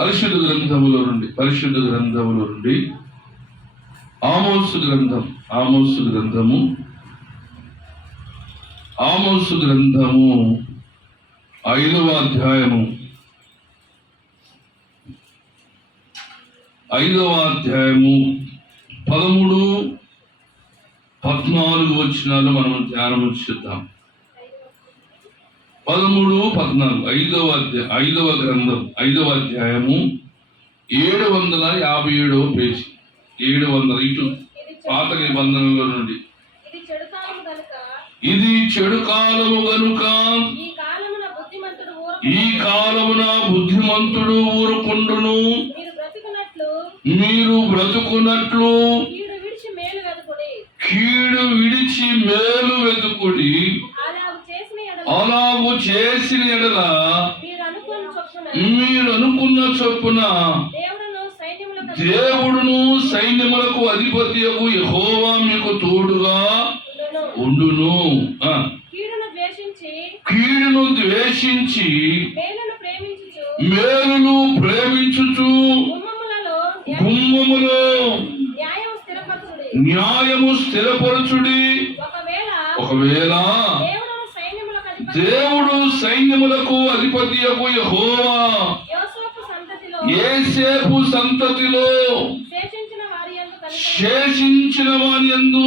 పరిశుద్ధ గ్రంథములో నుండి ఆమోసు గ్రంథము 5వ అధ్యాయము 13-14 వచనాలు మనం ధ్యానం చేద్దాం. 13-14 5వ గ్రంథం 5వ అధ్యాయము 757వ పేజీ. 700 ఇటు పాత నిబంధనలో నుండి. ఇది చెడు కాలము గనుక ఈ కాలమున బుద్ధిమంతుడు ఊరుకుండును. మీరు బ్రతుకున్నట్లు కీడు విడిచి మేలు వెతుకుడి. అలాగు చేసిన ఎడల మీరు అనుకున్న చొప్పున దేవుడును సైన్యములకు అధిపతియగు యెహోవా మీకు తోడుగా ఉండును. కీడును ద్వేషించి మేలును ప్రేమించుచు గుమ్మములో న్యాయము స్థిరపరచుడి. ఒకవేళ దేవుడు సైన్యములకు అధిపతియగు యెహోవా యోసేపు సంతతిలో శేషించిన వారి యందు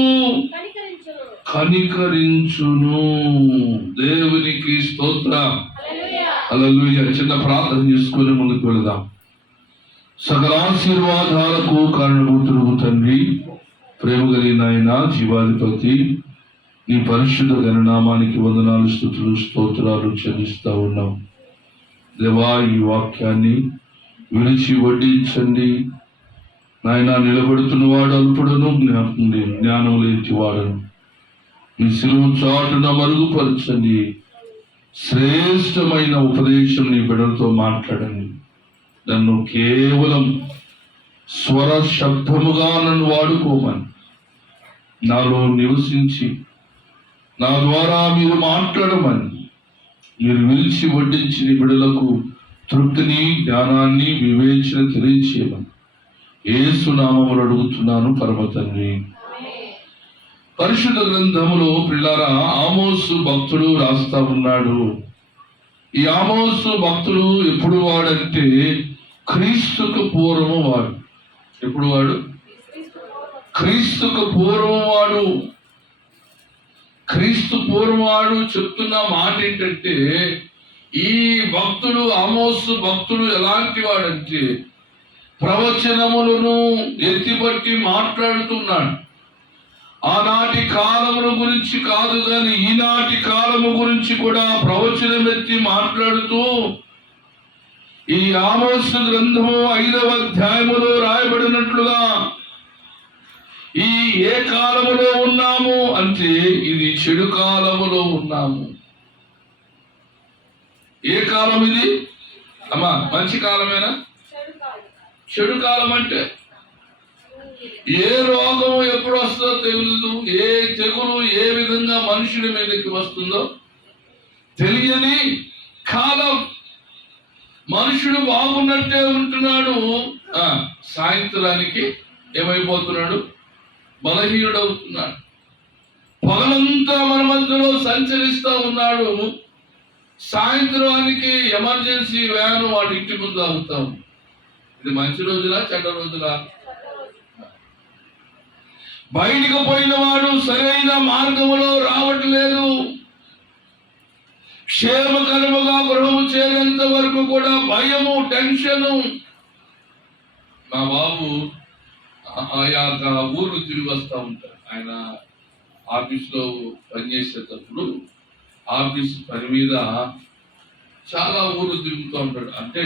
కనికరించును. దేవునికి స్తోత్రం. హల్లెలూయా. చిన్న ప్రార్థన చేసుకుని ముందుకు వెళదాం. సకల ఆశీర్వాదాలకు కారణభూతుడు తండ్రి, ప్రేమ కలిగిన ఆయన, జీవాధిపతి, నీ పరిశుద్ధ గణనామానికి వందనాలు, స్తుతులు, స్తోత్రాలు చెల్లిస్తా ఉన్నాం. దేవా, ఈ వాక్యాన్ని విడిచి వడ్డించండి నాయన. నిలబడుతున్న వాడు అల్పుడును, జ్ఞానం లేని వాడను. మీ శిలువ చాటున మరుగుపరచండి. శ్రేష్టమైన ఉపదేశం నీ బిడ్డలతో మాట్లాడండి. నన్ను కేవలం స్వర శబ్దముగా నన్ను వాడుకోమని, నాలో నివసించి నా ద్వారా మీరు మాట్లాడమని, మీరు విలిచి వడ్డించిన బిడ్డలకు తృప్తిని, జ్ఞానాన్ని, వివేచన తెలియచేయమని యేసు నామములో అడుగుతున్నాను పరమ తండ్రి. పరిశుద్ధ గ్రంథములో పిల్లారా, ఆమోసు భక్తుడు రాస్తా ఉన్నాడు. ఈ ఆమోసు భక్తుడు ఎప్పుడు వాడంటే క్రీస్తుకు పూర్వము వాడు. ఎప్పుడు వాడు? క్రీస్తుకు పూర్వం వాడు. క్రీస్తు పూర్వవాడు చెప్తున్న మాట ఏంటంటే, ఈ భక్తుడు ఆమోసు భక్తుడు ఎలాంటి వాడంటే ప్రవచనములను ఎత్తిపట్టి మాట్లాడుతున్నాడు. ఆనాటి కాలముల గురించి కాదు కానీ ఈనాటి కాలము గురించి కూడా ప్రవచనం ఎత్తి మాట్లాడుతూ ఈ ఆమోసు గ్రంథము 5వ అధ్యాయములో రాయబడినట్లుగా ఈ ఏ కాలములో ఉన్నాము అంటే ఇది చెడు కాలములో ఉన్నాము. ఏ కాలం ఇది అమ్మా? మంచి కాలమేనా? చెడు కాలం అంటే ఏ రోగం ఎప్పుడు వస్తుందో తెలియదు, ఏ తెగులు ఏ విధంగా మనుషుల మీదకి వస్తుందో తెలియని కాలం. మనుషుడు బాగున్నట్టే ఉంటున్నాడు, సాయంత్రానికి ఏమైపోతున్నాడు? బలహీనుడవుతున్నాడు. పగలంతా మన మధ్యలో సంచరిస్తూ ఉన్నాడు, సాయంత్రానికి ఎమర్జెన్సీ వ్యాన్ వాడి ఇంటి ముందు ఆగుతాం. ఇది మంచి రోజులా చెడ్డ రోజులా? బయటికి పోయిన వాడు సరైన మార్గంలో రావట్లేదు. క్షేమకరముగా గృహము చేరేంత వరకు కూడా భయము, టెన్షను. మా బాబు ఆయా ఊరు తిరిగి వస్తూ ఉంటారు. ఆయన ఆఫీస్లో పనిచేసేటప్పుడు ఆఫీస్ పని మీద చాలా ఊరు తిరుగుతూ ఉంటాడు. అంటే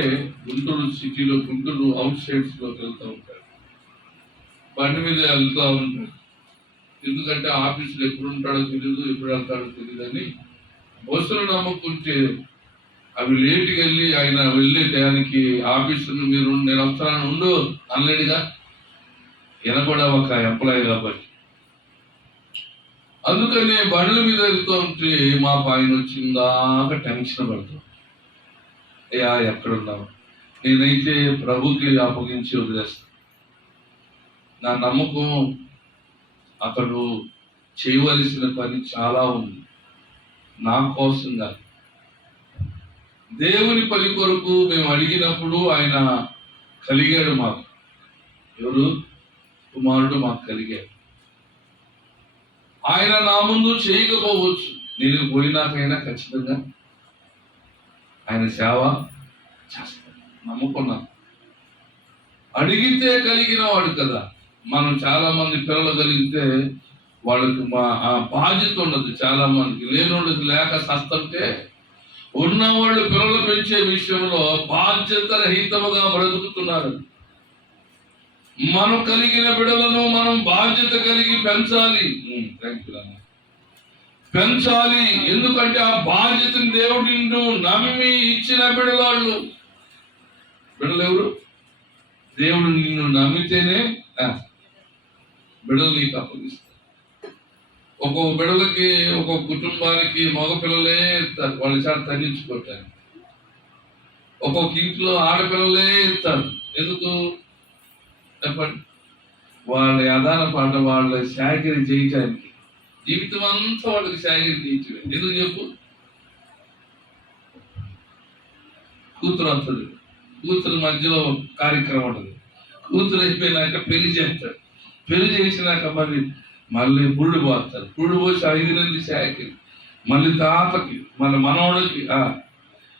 గుంటూరు సిటీలో, గుంటూరు అవుట్ సైడ్స్లోకి వెళ్తూ ఉంటాడు. బండి మీద వెళ్తూ ఉంటాడు. ఎందుకంటే ఆఫీసులో ఎప్పుడు ఉంటాడో తెలియదు, ఎప్పుడు వెళ్తాడో తెలియదు అని బస్సులు నమ్ముకుంటే అవి లేట్కి వెళ్ళి ఆయన వెళ్ళే టయానికి ఆఫీసును మీరు నేను వస్తాను ఉండు అనలేడుగా. ఈయన కూడా ఒక ఎంప్లాయీ కాబట్టి. అందుకని బండ్ల మీద వెళ్తూ ఉంటే మా పైన వచ్చిందాక టెన్షన్ పడతాం. అయ్యా ఎక్కడున్నావు? నేనైతే ప్రభుకి అప్పగించి వదిలేస్తాను. నా నమ్మకం అతడు చేయవలసిన పని చాలా ఉంది, నా కోసం కాదు. దేవుని పని కొరకు మేము అడిగినప్పుడు ఆయన కలిగాడు మాకు. ఎవరు? కుమారుడు మాకు కలిగాడు. ఆయన నా ముందు చేయకపోవచ్చు, నేను పోయినాకైనా ఖచ్చితంగా ఆయన సేవ చేస్తాను, నమ్ముకున్నాను. అడిగితే కలిగిన వాడు కదా. మనం చాలా మంది పిల్లలు కలిగితే వాళ్ళకి బాధ్యత ఉండదు. చాలా మందికి లేనోళ్ళకి లేక సస్తంటే, ఉన్నవాళ్ళు పిల్లలు పెంచే విషయంలో బాధ్యత రహితముగా బ్రతుకుతున్నారు. మనం కలిగిన బిడ్డలను మనం బాధ్యత కలిగి పెంచాలి. పెంచాలి. ఎందుకంటే ఆ బాధ్యతను దేవుడు నిన్ను నమ్మి ఇచ్చిన బిడ్డలు. బిడ్డలు ఎవరు? దేవుడు నిన్ను నమ్మితేనే బిడ్డలు నీకు అప్పగిస్తారు. ఒక్కొక్క బిడ్డలకి, ఒక్కొక్క కుటుంబానికి మగ పిల్లలే ఇస్తారు, వాళ్ళ చేత తగ్గించుకోవటానికి. ఒక్కొక్క ఇంట్లో ఆడపిల్లలే ఇస్తారు. ఎందుకు చెప్పండి? వాళ్ళ యథాన పాట, వాళ్ళ శాఖరి చేయటానికి. జీవితం అంతా వాళ్ళకి శాఖరి చేయించడం. ఎందుకు చెప్పు? కూతురు వస్తుంది, కూతురు మధ్యలో కార్యక్రమం ఉంటుంది. కూతురు అయిపోయినాక పెళ్లి చేస్తాడు. పెళ్లి చేసినాక మళ్ళీ పురుడు పోస్తారు. పురుడు పోసి 5 నెలలు శాఖరి, మళ్ళీ తాతకి, మళ్ళీ మనవడికి.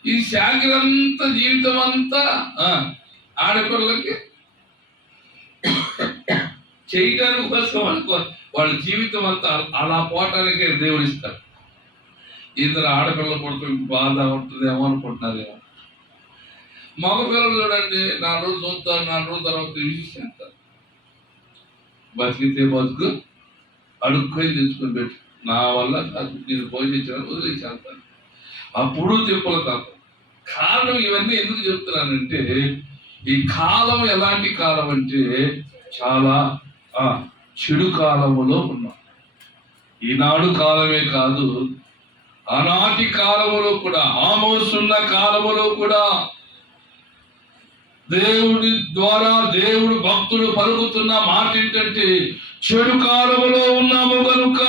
ఈ శాఖరి అంతా జీవితం అంతా ఆడపిల్లలకి చేయటానికి కోసం వాళ్ళ జీవితం అంతా అలా పోవటానికే దేవుడు ఇస్తాడు. ఇద్దరు ఆడపిల్లలు పుడుతుంది, బాధ ఉంటుందేమో అనుకుంటున్నారేమో. మగపిల్లలు చూడండి, 4 రోజులు చూస్తారు, 4 రోజుల తర్వాత విసిస్తారు. బతికితే బతుకు, అడుక్కొని తెచ్చుకొని పెట్టు, నా వల్ల కాదు, నేను భోజనం వదిలేసి వెళ్తాను. అప్పుడు తిప్పల కాదు. కారణం ఇవన్నీ ఎందుకు చెప్తున్నానంటే, ఈ కాలం ఎలాంటి కాలం అంటే చాలా చెడు కాలములో ఉన్నాం. ఈనాడు కాలమే కాదు, ఆనాటి కాలములో కూడా, ఆమోసున్న కాలములో కూడా దేవుడి ద్వారా దేవుడు భక్తుడు పలుకుతున్న మాట ఏంటంటే, చెడు కాలములో ఉన్నాము కనుక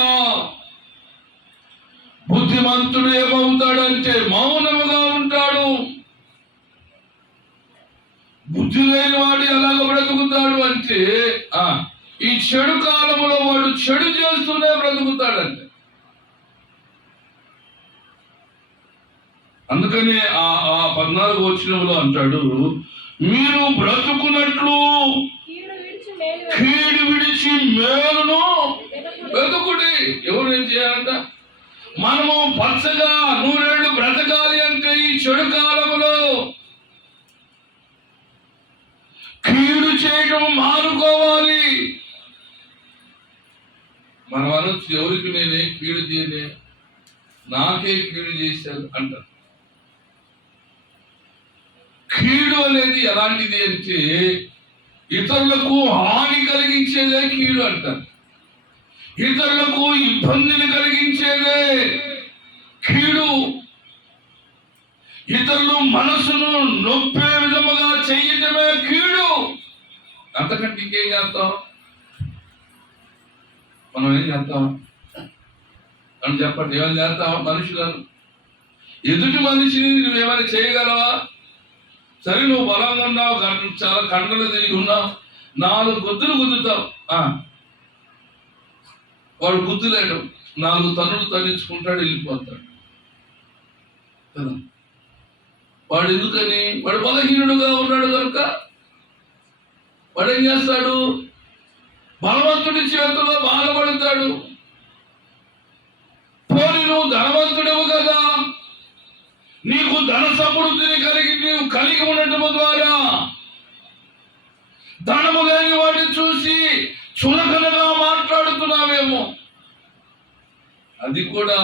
బుద్ధిమంతుడు ఏమవుతాడంటే మౌనముగా ఉంటాడు. బుద్ధి లేని వాడు ఎలాగ బ్రతుకుతాడు అంటే, ఈ చెడు కాలంలో వాడు చెడు చేస్తూనే బ్రతుకుతాడంటే. అందుకని ఆ 14వ వచనంలో అంటాడు, మీరు బ్రతుకున్నట్లు కీడు విడిచి మేలును బ్రతుకుడి. ఎవరు ఏం చేయాలంట? మనము పచ్చగా 100 ఏళ్ళు బ్రతకాలి అంటే ఈ చెడు కాలంలో కీడు చేయడం మానుకోవాలి. మనం అనొచ్చు, ఎవరికి నేనే కీడు చేయలే, నాకే కీడు చేశారు అంటారు. కీడు అనేది ఎలాంటిది అంటే, ఇతరులకు హాని కలిగించేదే కీడు అంటారు. ఇతరులకు ఇబ్బందిని కలిగించేదే కీడు. ఇతరులు మనసును నొప్పే విధముగా చేయటమే కీడు. అంతకంటే ఇంకేం చేస్తాం? మనం ఏం చేస్తాం అని చెప్పండి. ఏమైనా చేస్తావా? మనుషులను, ఎదుటి మనిషిని నువ్వేమైనా చేయగలవా? సరే, నువ్వు బలంగా ఉన్నావు, చాలా కండలు తిరిగి ఉన్నావు, 4 గుద్దులు గుద్దుతావు. వాడు గుద్దులేడు, 4 తన్నులు తన్నించుకుంటాడు, వెళ్ళిపోతాడు కదా. వాడు ఎందుకని? వాడు బలహీనుడుగా ఉన్నాడు కనుక వాడు ఏం చేస్తాడు? బలవంతుడి చేతిలో బాధపడతాడు. పోనీ నువ్వు ధనవంతుడవు కదా, నీకు ధన సమృద్ధిని నీవు కలిగి ఉండటం ద్వారా ధనము లేని వాడిని చూసి చులకనగా మాట్లాడుతున్నావేమో. అది కూడా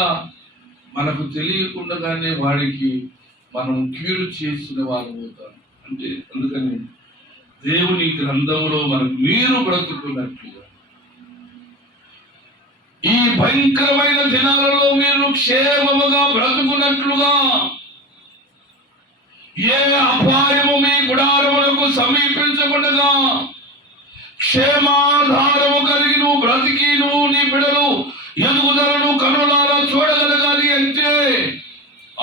మనకు తెలియకుండానే వాడికి మనం కీడు చేసిన వారు అవుతాం. అంటే అందుకని దేవుని గ్రంథంలో మనకు మీరు బ్రతుకున్నట్లుగా, ఈ భయంకరమైన దినాలలో మీరు క్షేమముగా బ్రతుకున్నట్లుగా, ఏ అపాయము మీ గుడారములకు సమీపించకుండా క్షేమాధారము కలిగి నువ్వు బ్రతికి నువ్వు నీ బిడ్డలు ఎదుగుదలను కనులారా చూడగలగాలి అంటే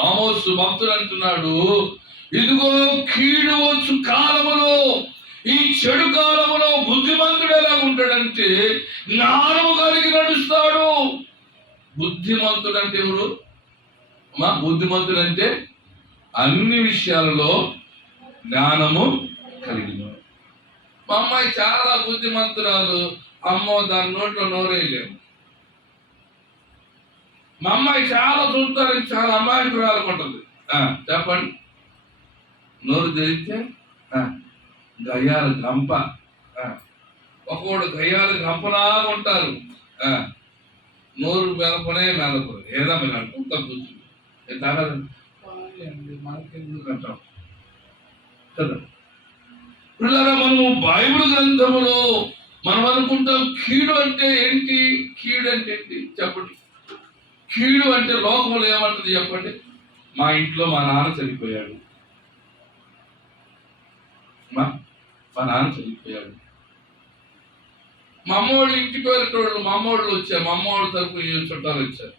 ఆమోసు భక్తుడు అంటున్నాడు, ఇదిగో కీడు వచ్చు కాలములో, ఈ చెడు కాలములో బుద్ధిమంతుడు ఎలా ఉంటాడంటే జ్ఞానము కలిగి నడుస్తాడు. బుద్ధిమంతుడు అంటే ఎవరు? బుద్ధిమంతుడు అంటే అన్ని విషయాలలో జ్ఞానము కలిగిన. మా అమ్మాయి చాలా బుద్ధిమంతురాలు, అమ్మో దాని నోట్లో నోరేయలేము. మా అమ్మాయి చాలా చూస్తారని చాలా అమాయకురాలు ఉంటుంది. చెప్పండి, నోరు తెరిస్తే గయ్యాల గంప, ఒకడు గయ్యాల గంపలాగా ఉంటారు. నోరు మెలపనే మెలపరు, ఏదో అంతా కూర్చుంది మనకెందుకు అంటాం కదా. పిల్లరా, మనము బైబిల్ గ్రంథములో మనం అనుకుంటాం కీడు అంటే ఏంటి, కీడు అంటే ఏంటి చెప్పండి. కీడు అంటే లోకంలో ఏమంటుంది చెప్పండి? మా ఇంట్లో మా నాన్న చనిపోయాడు, మా నాన్న చనిపోయాడు. మా అమ్మోళ్ళు ఇంటికి వెళ్ళేటోళ్ళు, మా అమ్మోళ్ళు వచ్చారు, మా అమ్మోళ్ళ తరపు చుట్టాలు వచ్చారు.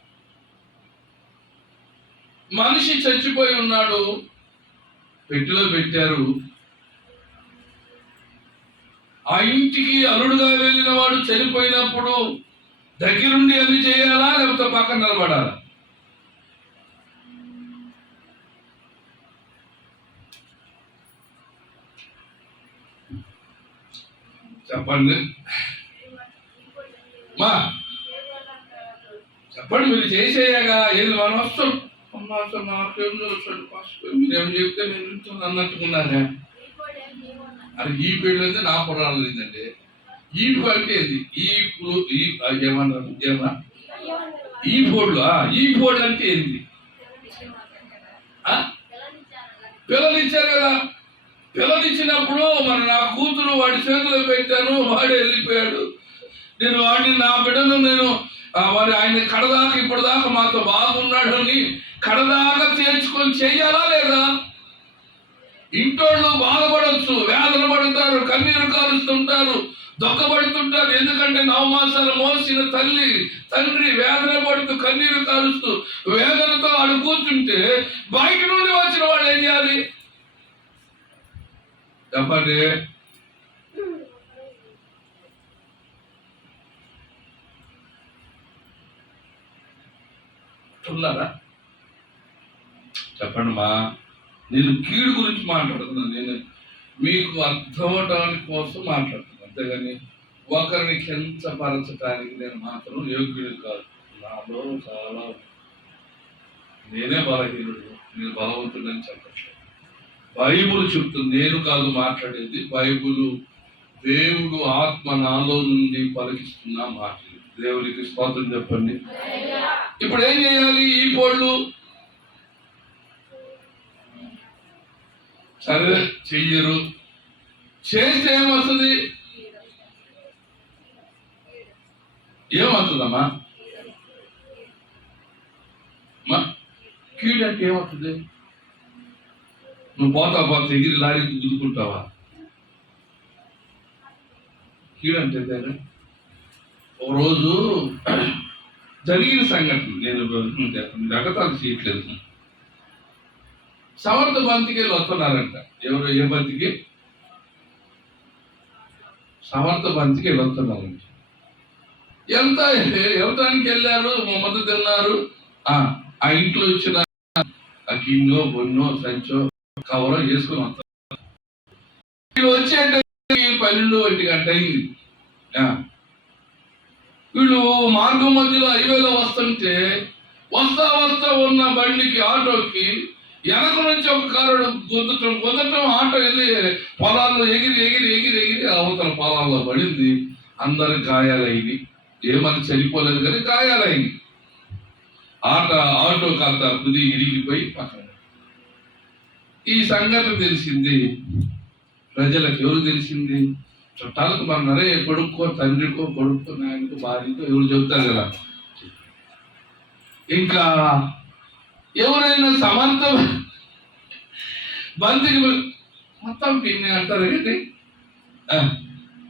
మనిషి చచ్చిపోయి ఉన్నాడు, పెట్టిలో పెట్టారు. ఆ ఇంటికి అల్లుడుగా వెళ్ళిన వాడు చనిపోయినప్పుడు దగ్గరుండి అన్ని చేయాలా లేకపోతే పక్కన నిలబడాలా? చెప్పండి చెప్పండి, మీరు చేసేయగా ఏది మనం వస్తాం. నాకేం తెలుసు, మీరేం చెప్తే నేను వింటున్నాను అన్నట్టుకున్నారా? అది ఈ పెళ్ళి నా పురాణం లేదండి. ఈపు అంటే ఏంది? ఈపులు ఏమన్నారు, ఏమన్నా ఈ పోడ్లు, ఈ పోడ్లు అంటే ఏంది? పిల్లలు ఇచ్చారు కదా. పిల్లలు ఇచ్చినప్పుడు నా కూతురు వాడి చేతిలో పెట్టాను, వాడు వెళ్ళిపోయాడు. నేను వాడిని, నా బిడ్డను నేను వాడి ఆయన కడదాకా ఇప్పటిదాకా మాతో బాగున్నాడు అని కడదాకా చేర్చుకొని చెయ్యాలా లేదా? ఇంటోళ్ళు బాధపడవచ్చు, వేదన పడుతారు, కన్నీరు కారుస్తుంటారు, దొక్కబడుతుంటారు. ఎందుకంటే 9 మాసాలు మోసిన తండ్రి వేదన పడుతూ కన్నీరు కారుస్తూ వేదనతో ఆడు కూర్చుంటే బయట నుండి వచ్చిన వాళ్ళు ఏం చేయాలి చెప్పండి? ఉన్నారా చెప్పండి. నేను కీడు గురించి మాట్లాడుతున్నాను, నేను మీకు అర్థమవడానికి కోసం మాట్లాడుతున్నాను, అంతేగాని ఒకరిని కించపరచడానికి నేను మాత్రం యోగ్యుడు కాదు. నాలో చాలా నేనే బలహీనుడు, నేను బలవంతుడని చెప్పట్లేదు. బైబుల్ చెప్తుంది, నేను కాదు మాట్లాడేది. బైబుల్ దేవుడు ఆత్మ నాలో నుండి పలికిస్తున్న మాటలు. దేవునికి స్తోత్రం చెప్పండి. ఇప్పుడు ఏం చేయాలి? ఈ పోళ్ళు సరే చెయ్యరు, చేస్తే ఏమవుతుంది? ఏమవుతుందమ్మా? కీడు అంటే ఏమవుతుంది? నువ్వు పోతా ఎగిరి లారీకి గుద్దుకుంటావా? కీడు అంటే ఒక రోజు జరిగిన సంఘటన, నేను రకతాలు చేయట్లేదు. సమర్థ బంతికి వెళ్ళి వస్తున్నారంట. ఎవరు? ఏ బంతికి? సమర్థ బంతికి వెళ్ళి వస్తున్నారంట. ఎంత ఎవరికి వెళ్ళారు, మొదలు తిన్నారు. ఆ ఇంట్లో వచ్చిన గిన్నో బొన్నో సంచో కవరో చేసుకుని వస్తారు. వీళ్ళు వచ్చేట 12 గంట అయింది. వీళ్ళు మార్గం మధ్యలో హైవేలో వస్తుంటే వస్తా ఉన్న బండికి, ఆటోకి వెనక నుంచి ఒక కారుడు గుద్దటం ఆటో వెళ్ళి పొలాల్లో ఎగిరి అవతల పొలాల్లో పడింది. అందరు గాయాలైంది. ఏమని చనిపోలేదు కానీ గాయాలైంది. ఆటో కాస్త కుది ఇరిగిపోయి పక్కన. ఈ సంగతి తెలిసింది ప్రజలకు. ఎవరు తెలిసింది? చుట్టాలకు. మరే కొడుక్కో, తండ్రికో, కొడుకో, నాయనకో, భార్యకో ఎవరు చెబుతారు కదా. ఇంకా ఎవరైనా బంతికి మొత్తం పిన్ని అంటారు కానీ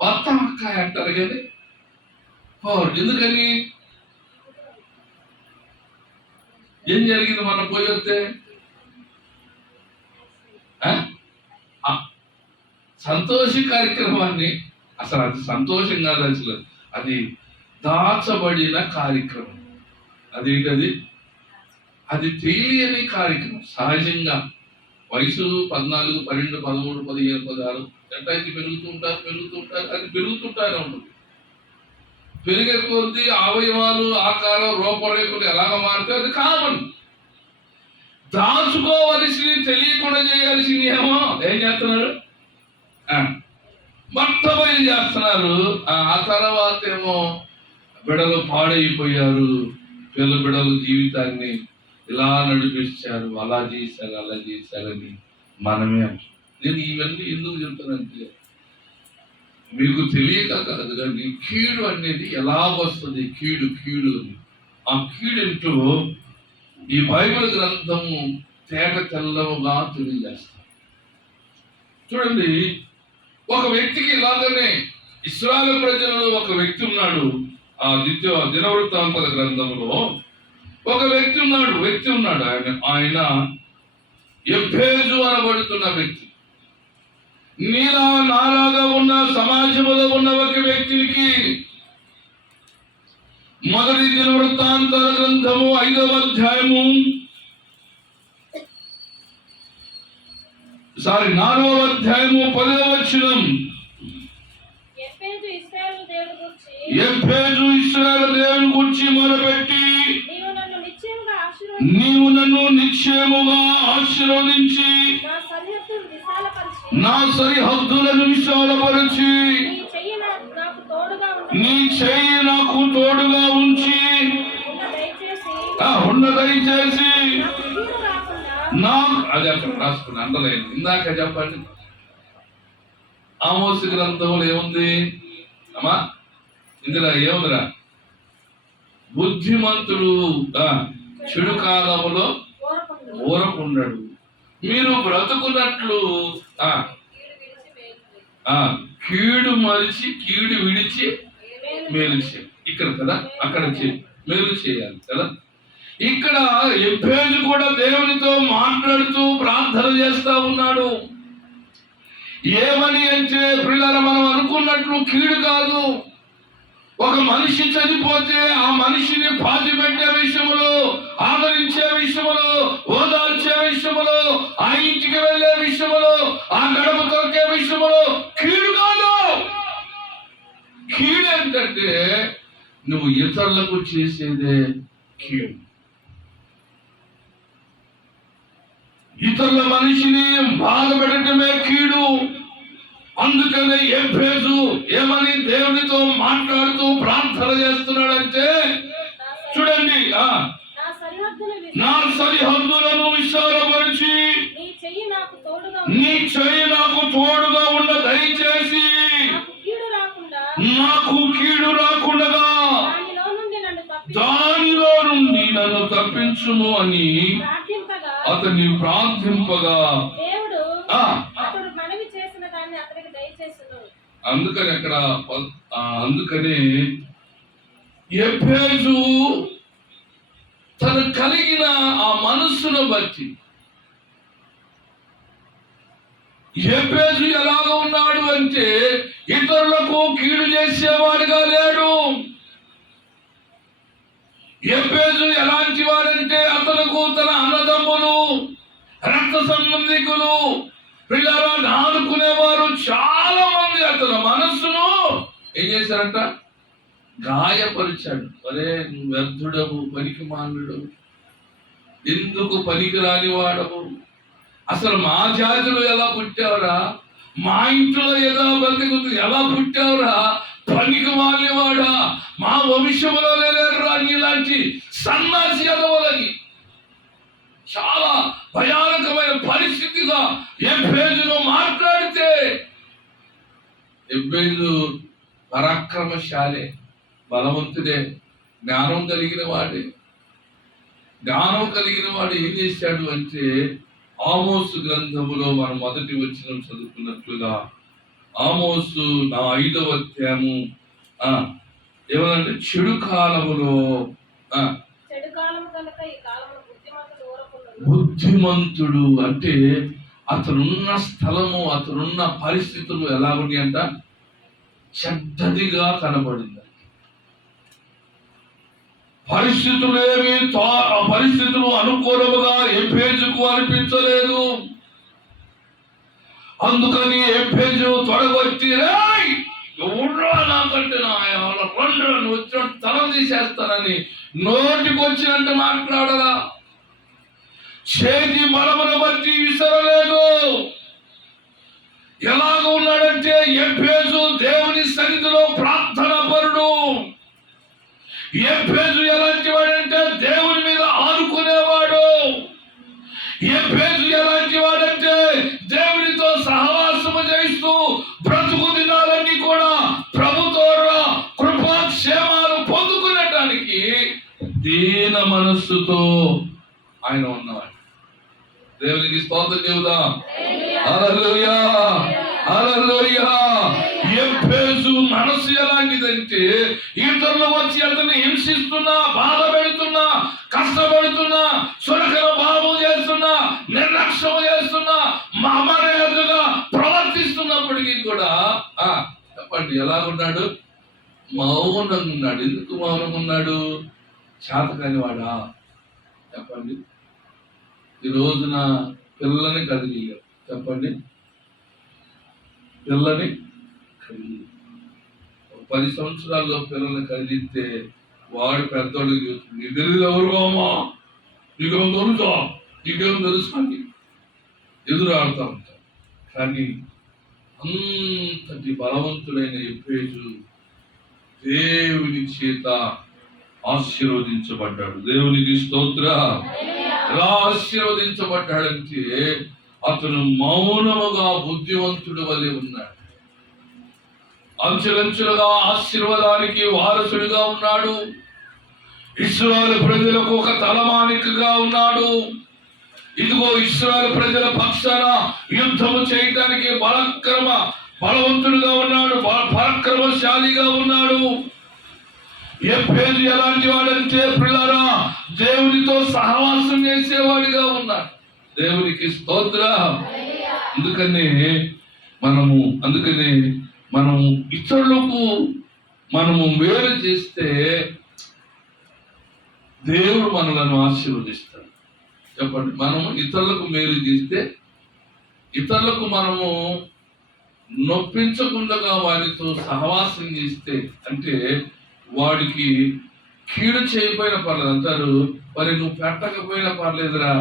మొత్తం అక్కాయ అంటారు కానీ ఎందుకని? ఏం జరిగింది మన పోయి వస్తే? సంతోష కార్యక్రమాన్ని అసలు అది సంతోషం కాదు, అసలు అది దాచబడిన కార్యక్రమం. అదేంటది? అది తెలియని కార్యక్రమం. సహజంగా వయసు 14, 12, 13, 15, 16 ఎట్లయితే పెరుగుతుంటారు, అది పెరుగుతుంటానే ఉంటుంది. పెరిగే కొద్దీ అవయవాలు, ఆకారం, రూపరేఖలు ఎలాగ మారితే అది కామన్. దాచుకోవలసినవి తెలియకుండా చేయాల్సింది ఏమో ఏం చేస్తున్నారు? మొట్టమొదటి చేస్తున్నారు. ఆ తర్వాత ఏమో బిడలు పాడైపోయారు, బిడలు జీవితాన్ని ఇలా నడిపించారు, అలా చేశారని మనమే అంటాం. నేను ఇవన్నీ ఎందుకు చెప్తానంటే మీకు తెలియక కాదు, కానీ కీడు అనేది ఎలా వస్తుంది? కీడు అని ఆ కీడేంటో ఈ బైబిల్ గ్రంథము తేట తెల్లముగా తెలియజేస్తాం. చూడండి, ఒక వ్యక్తికి ఇలాగనే ఇశ్రాయేలు ప్రజలలో ఒక వ్యక్తి ఉన్నాడు. ఆ దినవృత్తాంతాల గ్రంథంలో ఒక వ్యక్తి ఉన్నాడు. ఆయన ఎఫెసు అనబడుతున్న వ్యక్తి. నాలాగా ఉన్న సమాజంలో ఉన్న ఒక వ్యక్తికి మొదటి దినవృత్తాంతాల గ్రంథము 5వ అధ్యాయము 4వ అధ్యాయము 10వ వచనం. ఎఫెసు ఇశ్రాయేలు దేవుని గురించి మొదలుపెట్టి నీవు నన్ను నిశ్చయముగా ఆశీర్వదించి నా సరిహద్దులను విశాలపరిచి నీ చెయ్యి నాకు తోడుగా ఉంచి దయచేసి నాకు అది అక్కడ రాసుకుని అందలేదు. ఇందాక చెప్పండి, ఆమోసు గ్రంథంలో ఏముంది అమ్మా? ఇందులో ఏముందిరా? బుద్ధిమంతుడు చెడు కాలములో ఊరకుండడు, మీరు బ్రతుకున్నట్లు కీడు మరిచి కీడు విడిచి మేలు చేయాలి. ఇక్కడ కదా, అక్కడ మేలు చేయాలి కదా. ఇక్కడ ఎఫెసు కూడా దేవునితో మాట్లాడుతూ ప్రార్థన చేస్తా ఉన్నాడు. ఏమని అంటే పిల్లలు, మనం అనుకున్నట్లు కీడు కాదు. ఒక మనిషి చనిపోతే ఆ మనిషిని పాతిపెట్టే విషయంలో, ఆదరించే విషయంలో, ఓదార్చే విషయంలో, ఆ ఇంటికి వెళ్ళే విషయంలో, ఆ గడప తొక్కే విషయంలో కీడు కాదు. కీడు ఏంటంటే నువ్వు ఇతరులకు చేసేదే కీడు. ఇతరుల మనిషిని బాధ పెట్టడమే కీడు. అందుకనే ఎఫెసు ఏమని దేవునితో మాట్లాడుతూ ప్రార్థన చేస్తున్నాడంటే, చూడండి, నా సరిహద్దులను విశాలపరిచి నీ చెయ్యి నాకు తోడుగా ఉన్న దయచేసి నాకు కీడు రాకుండా దానిలో నుండి నన్ను తప్పించుము అని అతన్ని ప్రార్థింపగా అందుకనే ఎఫెసు తను కలిగిన ఆ మనస్సును బట్టి ఎఫెసు ఎలాగ ఉన్నాడు అంటే ఇతరులకు కీడు చేసేవాడుగా లేడు. ఎఫెసు ఎలాంటి వాడంటే అతనుకు తన అన్నదమ్ములు, రక్త సంబంధికులు, పిల్లలను ఆదుకునేవారు చాలా మంది అతను మనస్సును ఏం చేశారంట? గాయపరిచాడు. అరే నువ్వు వ్యర్థుడవు, పనికి మానుడు, ఎందుకు పనికి రాని వాడవు, అసలు మా జాతిలో ఎలా పుట్టావురా, మా ఇంట్లో ఏదో బతికుంది ఎలా పుట్టావురా, పనికి మానేవాడా, మా వంశంలో లేరా ఇలాంటి సన్నాసి ఎదవలని చాలా భయానకమైన పరిస్థితిగా ఎఫెసును మాట్లాడితే, ఎఫెసు పరాక్రమశాలే, బలవంతుడే, జ్ఞానం కలిగిన వాడు ఏం చేశాడు అంటే ఆమోసు గ్రంథములో మనం మొదటి వచనం చదువుకున్నట్లుగా ఆమోసు 5వ అధ్యాయము ఏమనంటే చెడు కాలములో బుద్ధిమంతుడు అంటే అతనున్న స్థలము అతనున్న పరిస్థితులు ఎలా ఉన్నాయంట, చెడ్డదిగా కనబడింది. పరిస్థితులు అనుకూలముగా ఎఫెసుకు అనిపించలేదు. అందుకని ఎఫెసు తొడగొచ్చి నాకంటే రెండు వచ్చిన తలం తీసేస్తానని నోటికి వచ్చినట్టు మాట్లాడరా. చేతి బలమును బట్టి విసరలేదు. ఎలాగ ఉన్నాడంటే ఎఫెసు దేవుని సన్నిధిలో ప్రార్థన పరుడు. ఎఫెసు ఎలాంటి వాడంటే దేవుని మీద ఆనుకునేవాడు. ఎఫెసు ఎలాంటి వాడంటే దేవునితో సహవాసము చేస్తూ బ్రతుకు దినాలన్నీ కూడా ప్రభుతో కృపాక్షేమాలు పొందుకునేటానికి దీన మనస్సుతో ఆయన ఉన్నవాడు. దేవునికి స్తోత్రం చెబుదాం. హల్లెలూయా, హల్లెలూయా. ఎఫెసు మనసు ఎలాంటిదంటే ఇతరులు వచ్చి అతన్ని హింసిస్తున్నా, బాధ పెడుతున్నా, కష్టపడుతున్నా, సురకర భావం చేస్తున్నా, నిర్లక్ష్యం చేస్తున్నా, అమర్యాదగా ప్రవర్తిస్తున్నప్పటికీ కూడా చెప్పండి ఎలా ఉన్నాడు? మౌనంగా ఉన్నాడు. ఎందుకు మౌనంగా ఉన్నాడు? చేతకాని వాడా? చెప్పండి. ఈ రోజున పిల్లని కదిలియారు. చెప్పండి, పిల్లని కదిలి 10 సంవత్సరాల్లో పిల్లల్ని కదిలిస్తే వాడు పెద్దోడు నీ తెలియదు ఎవరుమా, నీకేం తెలుసా, నీకేం తెలుసా అని ఎదురాడుతూ ఉంటాం. కానీ అంతటి బలవంతుడైన ఎఫెసు దేవుని చేత ఆశీర్వదించబడ్డాడు. దేవునికి స్తోత్రం. ఎలా ఆశీర్వదించబడ్డాడంటే అతను మౌనముగా బుద్ధివంతుడు వలె ఉన్నాడు. అంచెలంచెలుగా ఆశీర్వాదానికి వారసుడిగా ఉన్నాడు. ఇశ్రాయేలు ప్రజలకు ఒక తలమానికగా ఉన్నాడు. ఇదిగో ఇశ్రాయేలు ప్రజల పక్షాన యుద్ధము చేయడానికి బలవంతుడుగా ఉన్నాడు, పరాక్రమశాలిగా ఉన్నాడు. ఎఫెసు ఎలాంటి వాడంటే పిల్లరా దేవునితో సహవాసం చేసేవాడిగా ఉన్నాడు. దేవునికి స్తోత్రం. అందుకనే మనము ఇతరులకు మేలు చేస్తే దేవుడు మనలను ఆశీర్వదిస్తాడు. చెప్పండి, మనము ఇతరులకు మేలు చేస్తే, ఇతరులకు మనము నొప్పించకుండా వారితో సహవాసం చేస్తే, అంటే వాడికి కీడు చేయకపోయినా పర్లేదు అంటారు. మరి నువ్వు పెట్టకపోయినా పర్లేదురా,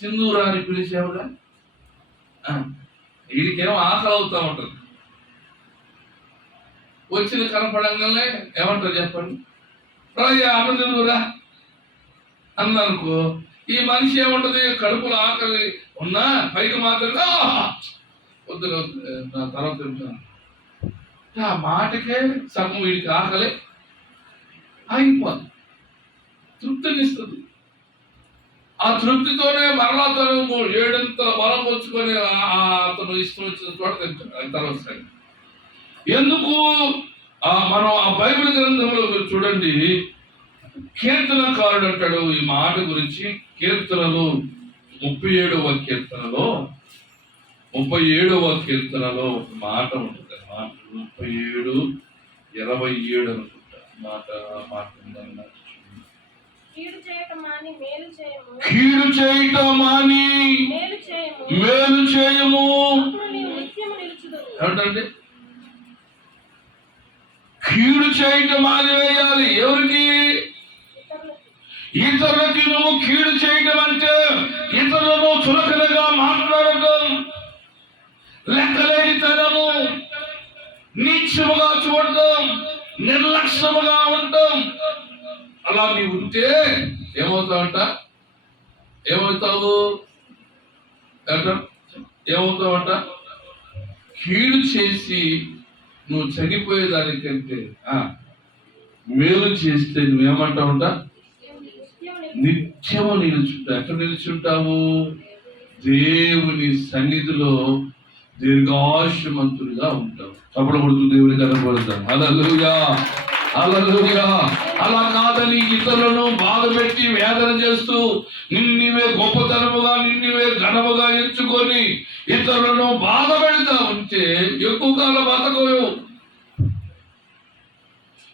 సింధూరా అని పిలిచావుగా, వీడికేమో ఆకలి అవుతా ఉంటుంది. వచ్చిన కనపడంగానే ఏమంటారు చెప్పండి, అన్నదిరా అన్ననుకో, ఈ మనిషి ఏముంటది, కడుపులో ఆకలి ఉన్నా పైకి మాత్రమే వద్దులు నా తర్వాత తింటాను. ఆ మాటకే సగం వీడికి ఆకలి ఆగిపోదు, తృప్తినిస్తుంది. ఆ తృప్తితోనే మరలాతను 7 బలం వచ్చుకొని అతను ఇష్టం వచ్చిన చోట తింటాడు తర్వాత. ఎందుకు మనం ఆ బైబిల్ గ్రంథంలో చూడండి, కీర్తనకారుడు అంటాడు ఈ మాట గురించి. కీర్తనలు 37వ కీర్తనలో ఒక మాట ఉంటుంది. మాట 37:27 అనుకుంటా మాట కీడు చేయటం మాని మేలు చేయము. ఏమంటే కీడు చేయటం మానివేయాలి. ఎవరికి? ఇతరులకి నువ్వు కీడు చేయటం అంటే ఇతరులను చులకనగా మాట్లాడటం, లెక్కలేనితనము, నీచముగా చూడటం, నిర్లక్ష్యముగా ఉండటం. అలా నీవు ఉంటే ఏమవుతావంట? కీడు చేసి నువ్వు చనిపోయేదానికంటే మేలు చేస్తే నువ్వేమంటావుంట? నిత్యము నిలుచుంటావు. ఎక్కడ నిలుచుంటావు? దేవుని సన్నిధిలో దీర్ఘాయుష్మంతుడిగా ఉంటావు. చప్పట్లు కొడుతూ దేవుని కనపడతాం. హల్లెలూయా, హల్లెలూయా. అలా కాదని ఇతరులను బాధ పెట్టి వేదన చేస్తూ నిన్నువే గొప్పతనముగా నిన్నువే ఘనముగా ఎంచుకొని ఇతరులను బాధ పెడతా ఉంటే ఎక్కువ కాలం బతకవు.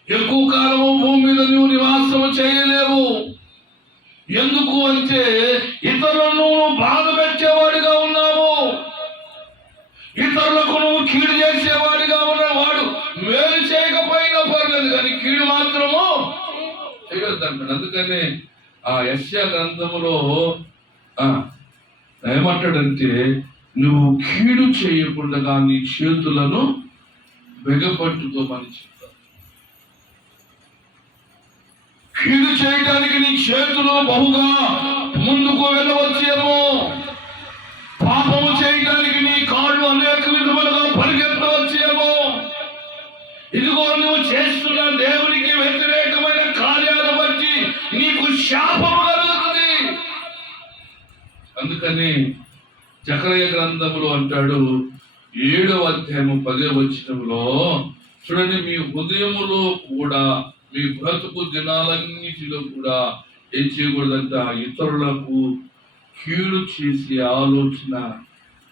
ఎక్కువ కాలము భూమి మీద నువ్వు నివాసం చేయలేవు. ఎందుకు అంటే ఇతరులను బాధ పెట్టేవాడిగా ఉన్నావు. ఇతరులకు నువ్వు కీడు చేసేవాడిగా ఉన్నావు. వాడు మేలు చేయకపోయినా పర్లేదు కానీ కీడు మాత్రము చేయొద్దంటాడు. అందుకనే ఆ యెషయా గ్రంథములో ఏమంటాడంటే నువ్వు కీడు చేయకుండా నీ చేతులను బిగపట్టుకోమని చెప్తాడు. కీడు చేయడానికి నీ చేతులు బహుగా ముందుకు వెళ్ళవచ్చేమో, పాపము చేయడానికి నీ కాళ్ళు అనేక విధములుగా పరిగెత్తవచ్చేమో. ఇదిగో నువ్వు చేస్తున్న దేవునికి వ్యతిరేకమైన కార్యాలను బట్టి నీకు శాపము కలుగుతుంది. అందుకని జకరయ్య గ్రంథములో అంటాడు 7వ అధ్యాయము 10వ వచనములో చూడండి, మీ హృదయములో కూడా మీ బ్రతుకు దినాలన్నిటిలో కూడా ఏం చేయకూడదంట, ఇతరులకు కీడు చేసే ఆలోచన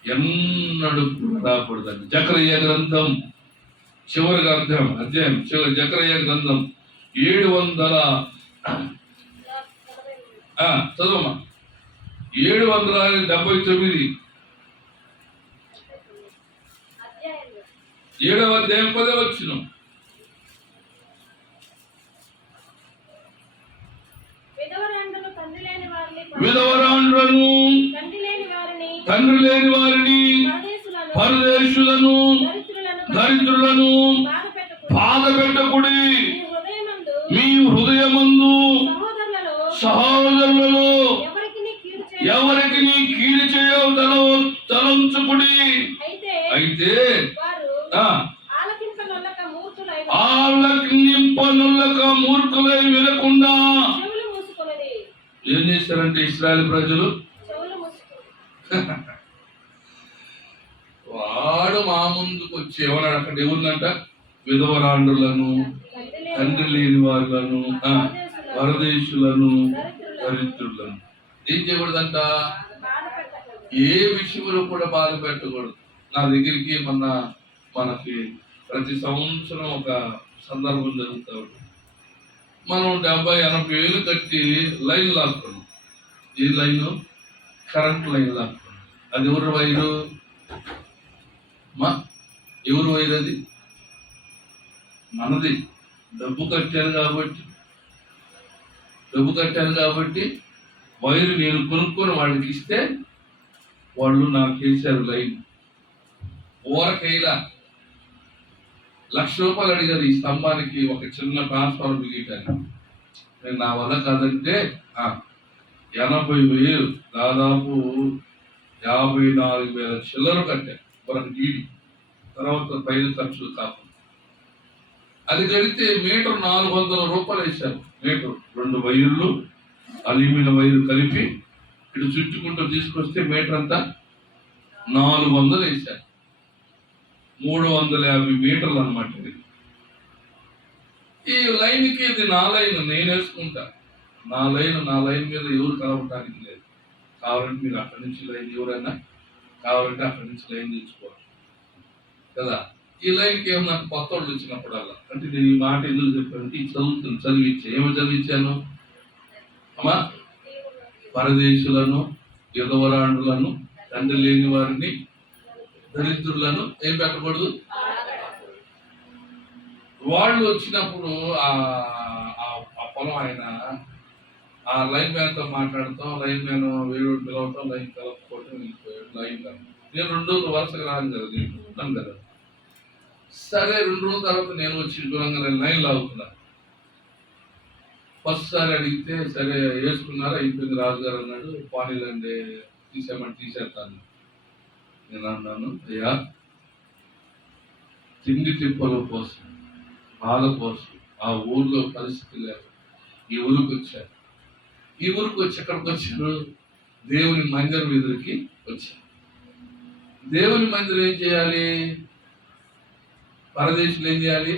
ఎన్నడూ కూడా రాకూడదండి. జకరయ్య గ్రంథం చివరి అధ్యాయం జకరయ్య గ్రంథం 700 చదవమా 779 7వ అధ్యాయం 10వ వచనం. విధవరాండ్రులను తండ్రి లేని వారిని పరదేశులను దరిద్రులను బాధ పెట్టకుడి. మీ హృదయమందు సహోదరులలో ఎవరికి నీ కీడు చేయవు తలంచుకుడి. అయితే ఆలకింపనొల్లక మూర్ఖులై వినకుండా ఏం చేశారంటే ఇశ్రాయేలు ప్రజలు వాడు మా ముందుకు వచ్చి ఎవరు అక్కడ ఎవరినంట, విధవరాండ్రులను తండ్రి లేని వారులను పరదేశులను దరిద్రులను ఏం చేయకూడదంట, ఏ విషయంలో కూడా బాధ పెట్టకూడదు. నా దగ్గరికి మనకి ప్రతి సంవత్సరం ఒక సందర్భం జరుగుతూ ఉంటుంది. మనం 70-80 వేలు కట్టి లైన్ లాక్కున్నాం. ఈ లైన్ కరెంట్ లైన్ లాక్కున్నాం. అది ఎవరు వైరు? ఎవరు వైరు? అది మనది. డబ్బు కట్టాను కాబట్టి వైరు నేను కొనుక్కొని వాళ్ళకి ఇస్తే వాళ్ళు నాకు వేశారు లైన్. ఓరకైలా ₹1,00,000 అడిగారు ఈ స్తంభానికి ఒక చిన్న ట్రాన్స్ఫార్మర్ బిగించాను. నేను నా వల్ల కాదంటే 80,000 దాదాపు 54,000 చిల్లర కట్టాను మనకు డీడీ. తర్వాత పైన ఖర్చులు కాకుండా అది కడితే మీటర్ ₹400 వేశారు. మీటర్ 2 వైర్లు అల్యూమినియం వైర్లు కలిపి ఇటు చుట్టుకుంటూ తీసుకొస్తే మీటర్ అంతా 400 వేశారు. 350 మీటర్లు అనమాట. ఈ లైన్కి ఇది నా లైన్, నేను వేసుకుంటా. నా లైన్ మీద ఎవరు కలవటానికి లేదు. కావాలంటే మీరు అక్కడి నుంచి లైన్, ఎవరైనా కావాలంటే అక్కడి నుంచి లైన్ తెచ్చుకోవాలి కదా. ఈ లైన్కి ఏమో నాకు కొత్త వాళ్ళు వచ్చినప్పుడల్లా అంటే నేను ఈ మాట ఎందుకు చెప్పానంటే ఇది చదివించా. ఏమో చదివించాను అమ్మా, పరదేశులను విధవరాండ్రులను తండ్రి లేని వారిని దరిద్రులను ఏం పెట్టకూడదు. వాళ్ళు వచ్చినప్పుడు ఆ పొలం ఆయన ఆ లైన్ మ్యాన్తో మాట్లాడతాం, లైన్ మ్యాన్ వేరు పిలవటం, లైన్ కలపకపోవటం, లైన్ నేను 2 రోజులు వరుసగా రాను కదా, నేను ఉన్నాను కదా. సరే 2 రోజుల తర్వాత నేను వచ్చి దూరంగా లైన్ లాగుతున్నాను. ఫస్ట్ సారి అడిగితే సరే వేసుకున్నారా, అయిపోయింది రాజుగారు అన్నాడు. పానీలండి తీసేస్తాను. నేను అన్నాను, అయ్యా తిండి తిప్పల కోసం, బాధ కోసం ఆ ఊర్లో పరిస్థితి లేదు. ఈ ఊరికి వచ్చారు. ఈ ఊరికి వచ్చి ఎక్కడికి వచ్చారు? దేవుని మందిరం ఎదురుకి వచ్చి దేవుని మందిరం ఏం చేయాలి? పరదేశులు ఏం చేయాలి?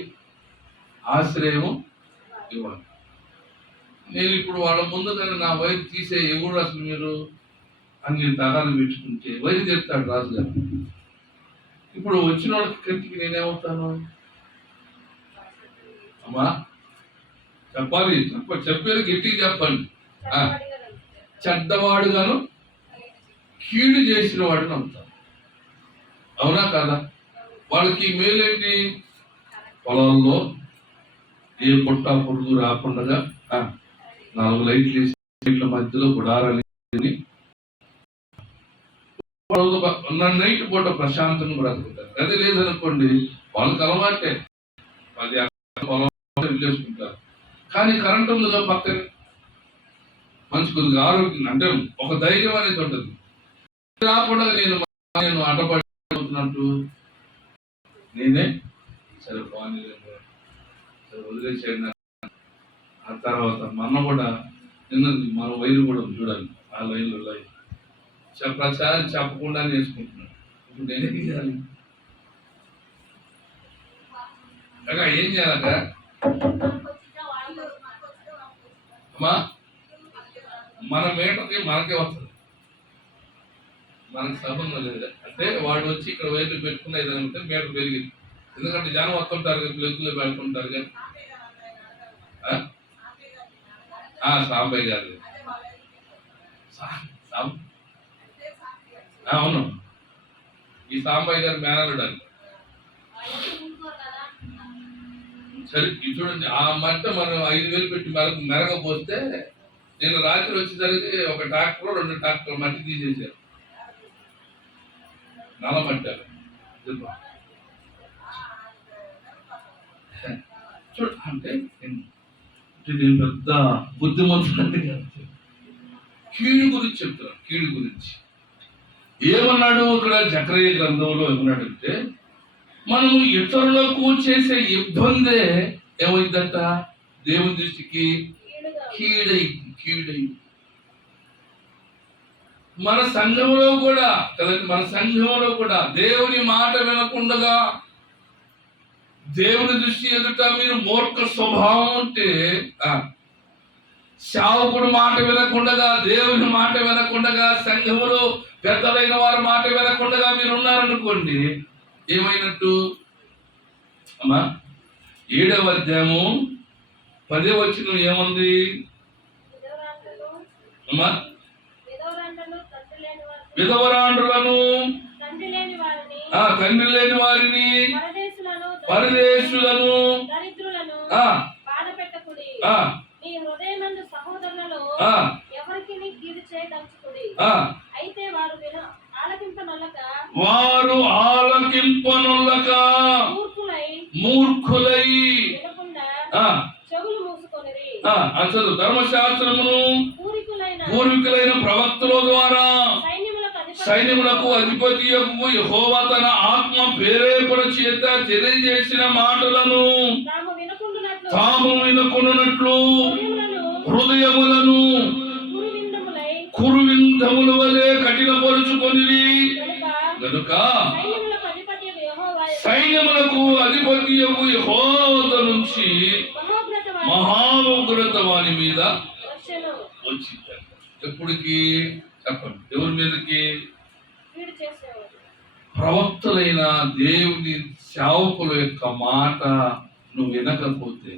ఆశ్రయము ఇవ్వాలి. నేను ఇప్పుడు వాళ్ళ ముందు కానీ నా వైరు తీసే ఎవరు అసలు మీరు అన్ని తగాలు పెట్టుకుంటే వైరు చెప్తాడు రాజుగారు. ఇప్పుడు వచ్చిన వాళ్ళకి కంటికి నేనేమవుతాను? అమ్మా చెప్పాలి, చెప్పేది గట్టిగా చెప్పండి. చెడ్డవాడుగాను కీడు చేసిన వాడిని అవుతాను. అవునా కాదా? వాళ్ళకి మేలేంటి? పొలాల్లో ఏ పుట్ట పొడుగు రాకుండా 4 లైట్లు వేసి లైట్ల మధ్యలో గుడారాలు నైట్ పూట ప్రశాంతంగా బ్రతుకుతారు. అది లేదనుకోండి వాళ్ళకి అలవాటే 10 పొలం చేసుకుంటారు. కానీ కరెంటు ఉందిగా పక్కనే, మంచి కొద్దిగా ఆరోగ్యం అంటే ఒక ధైర్యం అనేది ఉంటుంది. రాకుండా నేను అడ్డపడుతున్నట్టు నేనే సరే బాగా సరే వదిలేసేయండి. ఆ తర్వాత మన కూడా మన వైరు కూడా చూడాలి. ఆ లైన్లో ప్రచారం చెప్పకుండా నేర్చుకుంటున్నాను. ఇప్పుడు నేనేం చేయాలి? అక్క ఏం చేయాలక్క? అమ్మా మన మీటకి మనకే వస్తుంది, మనకు సంబంధం లేదు. అంటే వాడు వచ్చి ఇక్కడ వైర్లు పెట్టుకున్న ఏదైనా ఉంటే మీటర్ పెరిగింది. ఎందుకంటే జనం వస్తుంటారు కదా, ప్లగ్గులు పెట్టుకుంటారు కదా. సాంబయ్య గారు అవును, ఈ సాంబయ్య గారు మేనలుడు అని. సరే ఇది చూడండి, ఆ మట్ట మనం 5,000 పెట్టి మెరగపోస్తే నేను రాత్రి వచ్చేసరికి ఒక ట్రాక్టర్ 2 ట్రాక్టర్లు మట్టి తీసేసారు. నల్లమట్టారు చూడు. అంటే నేను పెద్ద బుద్ధిమంతుడు కీడు గురించి చెప్తున్నాను. కీడు గురించి ఏమన్నాడు ఇక్కడ జకరియా గ్రంథంలో? ఏమన్నాడంటే మనము ఇతరులకు చేసే ఇబ్బందే ఏమైందట? దేవుని దృష్టికి కీడై. మన సంఘంలో కూడా కదండి, మన సంఘంలో కూడా దేవుని మాట వినకుండా దేవుని దృష్టి ఎదుట మీరు మూర్ఖ స్వభావం ఉంటే, సేవకుడు మాట వినకుండా, దేవుని మాట వినకుండా, సంఘములో పెద్దలైన వారి మాట వినకుండా మీరు ఉన్నారనుకోండి, ఏమైనట్టు? అమ్మా 7వ అధ్యాయము 10వ వచనం ఏముంది అమ్మా? విధవరాండ్రులను, తండ్రి లేని వారిని, పరదేశులను వారు ఆలకింపనొల్లక మూర్ఖులై అసలు ధర్మశాస్త్రమును పూర్వీకులైన ప్రవక్తల ద్వారా సైన్యములకు అధిపతి యెహోవా తన ఆత్మ ప్రేరేపణ చేత తెలియజేసిన మాటలను తాము వినకుండునట్లు హృదయములను కురువిందముల వలె కఠినపరుచుకొనిరి గనుక సైన్యములకు అధిపతి యెహోవా నుంచి మహాఉగ్రత వాని మీద వచ్చింది. ఎప్పటికి చెప్పండి? ఎవరి మీదకి? ప్రవక్తలైన దేవుని సేవకుల యొక్క మాట నువ్వు వినకపోతే,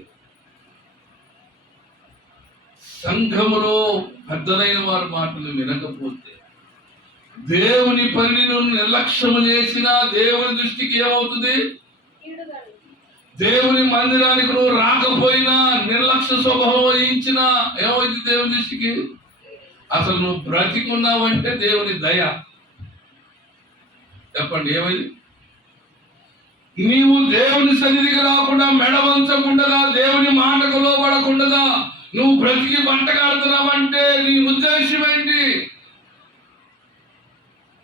సంఘములో పెద్దలైన వారి మాటలు వినకపోతే, దేవుని పనిని నువ్వు నిర్లక్ష్యం చేసినా దేవుని దృష్టికి ఏమవుతుంది? దేవుని మందిరానికి నువ్వు రాకపోయినా, నిర్లక్ష్య స్వభావం వహించినా ఏమవుతుంది దేవుని దృష్టికి? అసలు నువ్వు బ్రతికున్నావంటే దేవుని దయ. చెప్పండి ఏమైంది? నీవు దేవుని సన్నిధికి రాకుండా, మెడవంచకుండా, దేవుని మాటకు లోబడకుండా నువ్వు బ్రతికి బంటగాడుతున్నావంటే నీ ఉద్దేశం ఏంటి?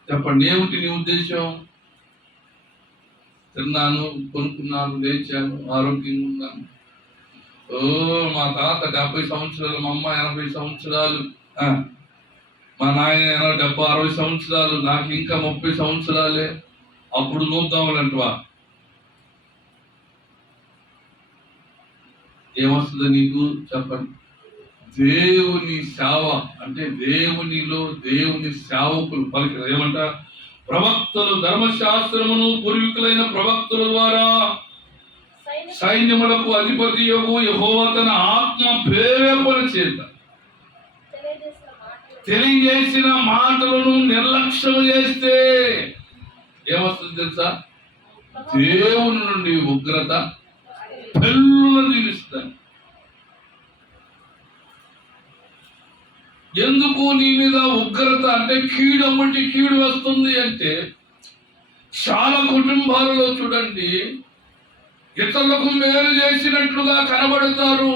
చెప్పండి ఏమిటి నీ ఉద్దేశం? తిన్నాను, కొనుక్కున్నాను, లేచాను, ఆరోగ్యంగా ఉన్నాను. మా తాత 70 సంవత్సరాలు, మా అమ్మ 80 సంవత్సరాలు. మా నాయన 70-60 సంవత్సరాలు, నాకు ఇంకా 30 సంవత్సరాలే, అప్పుడు చూద్దామనంటవా? ఏమొస్తుంది నీకు చెప్పండి? దేవుని సేవ అంటే దేవునిలో దేవుని సేవకులు పలికి ఏమంట? ప్రవక్తలు ధర్మశాస్త్రమును పూర్వీకులైన ప్రవక్తల ద్వారా సైన్యములకు అధిపతి యెహోవా తన ఆత్మ ప్రేరేపణ చేత తెలియజేసిన మాటలను నిర్లక్ష్యం చేస్తే ఏమొస్తుంది తెలుసా? దేవుని నుండి ఉగ్రత పెళ్ళును నిలుస్తాను. ఎందుకు నీ మీద ఉగ్రత అంటే కీడమ్మటి కీడు వస్తుంది అంటే, చాలా కుటుంబాలలో చూడండి, ఇతరులకు మేలు చేసినట్లుగా కనబడతారు,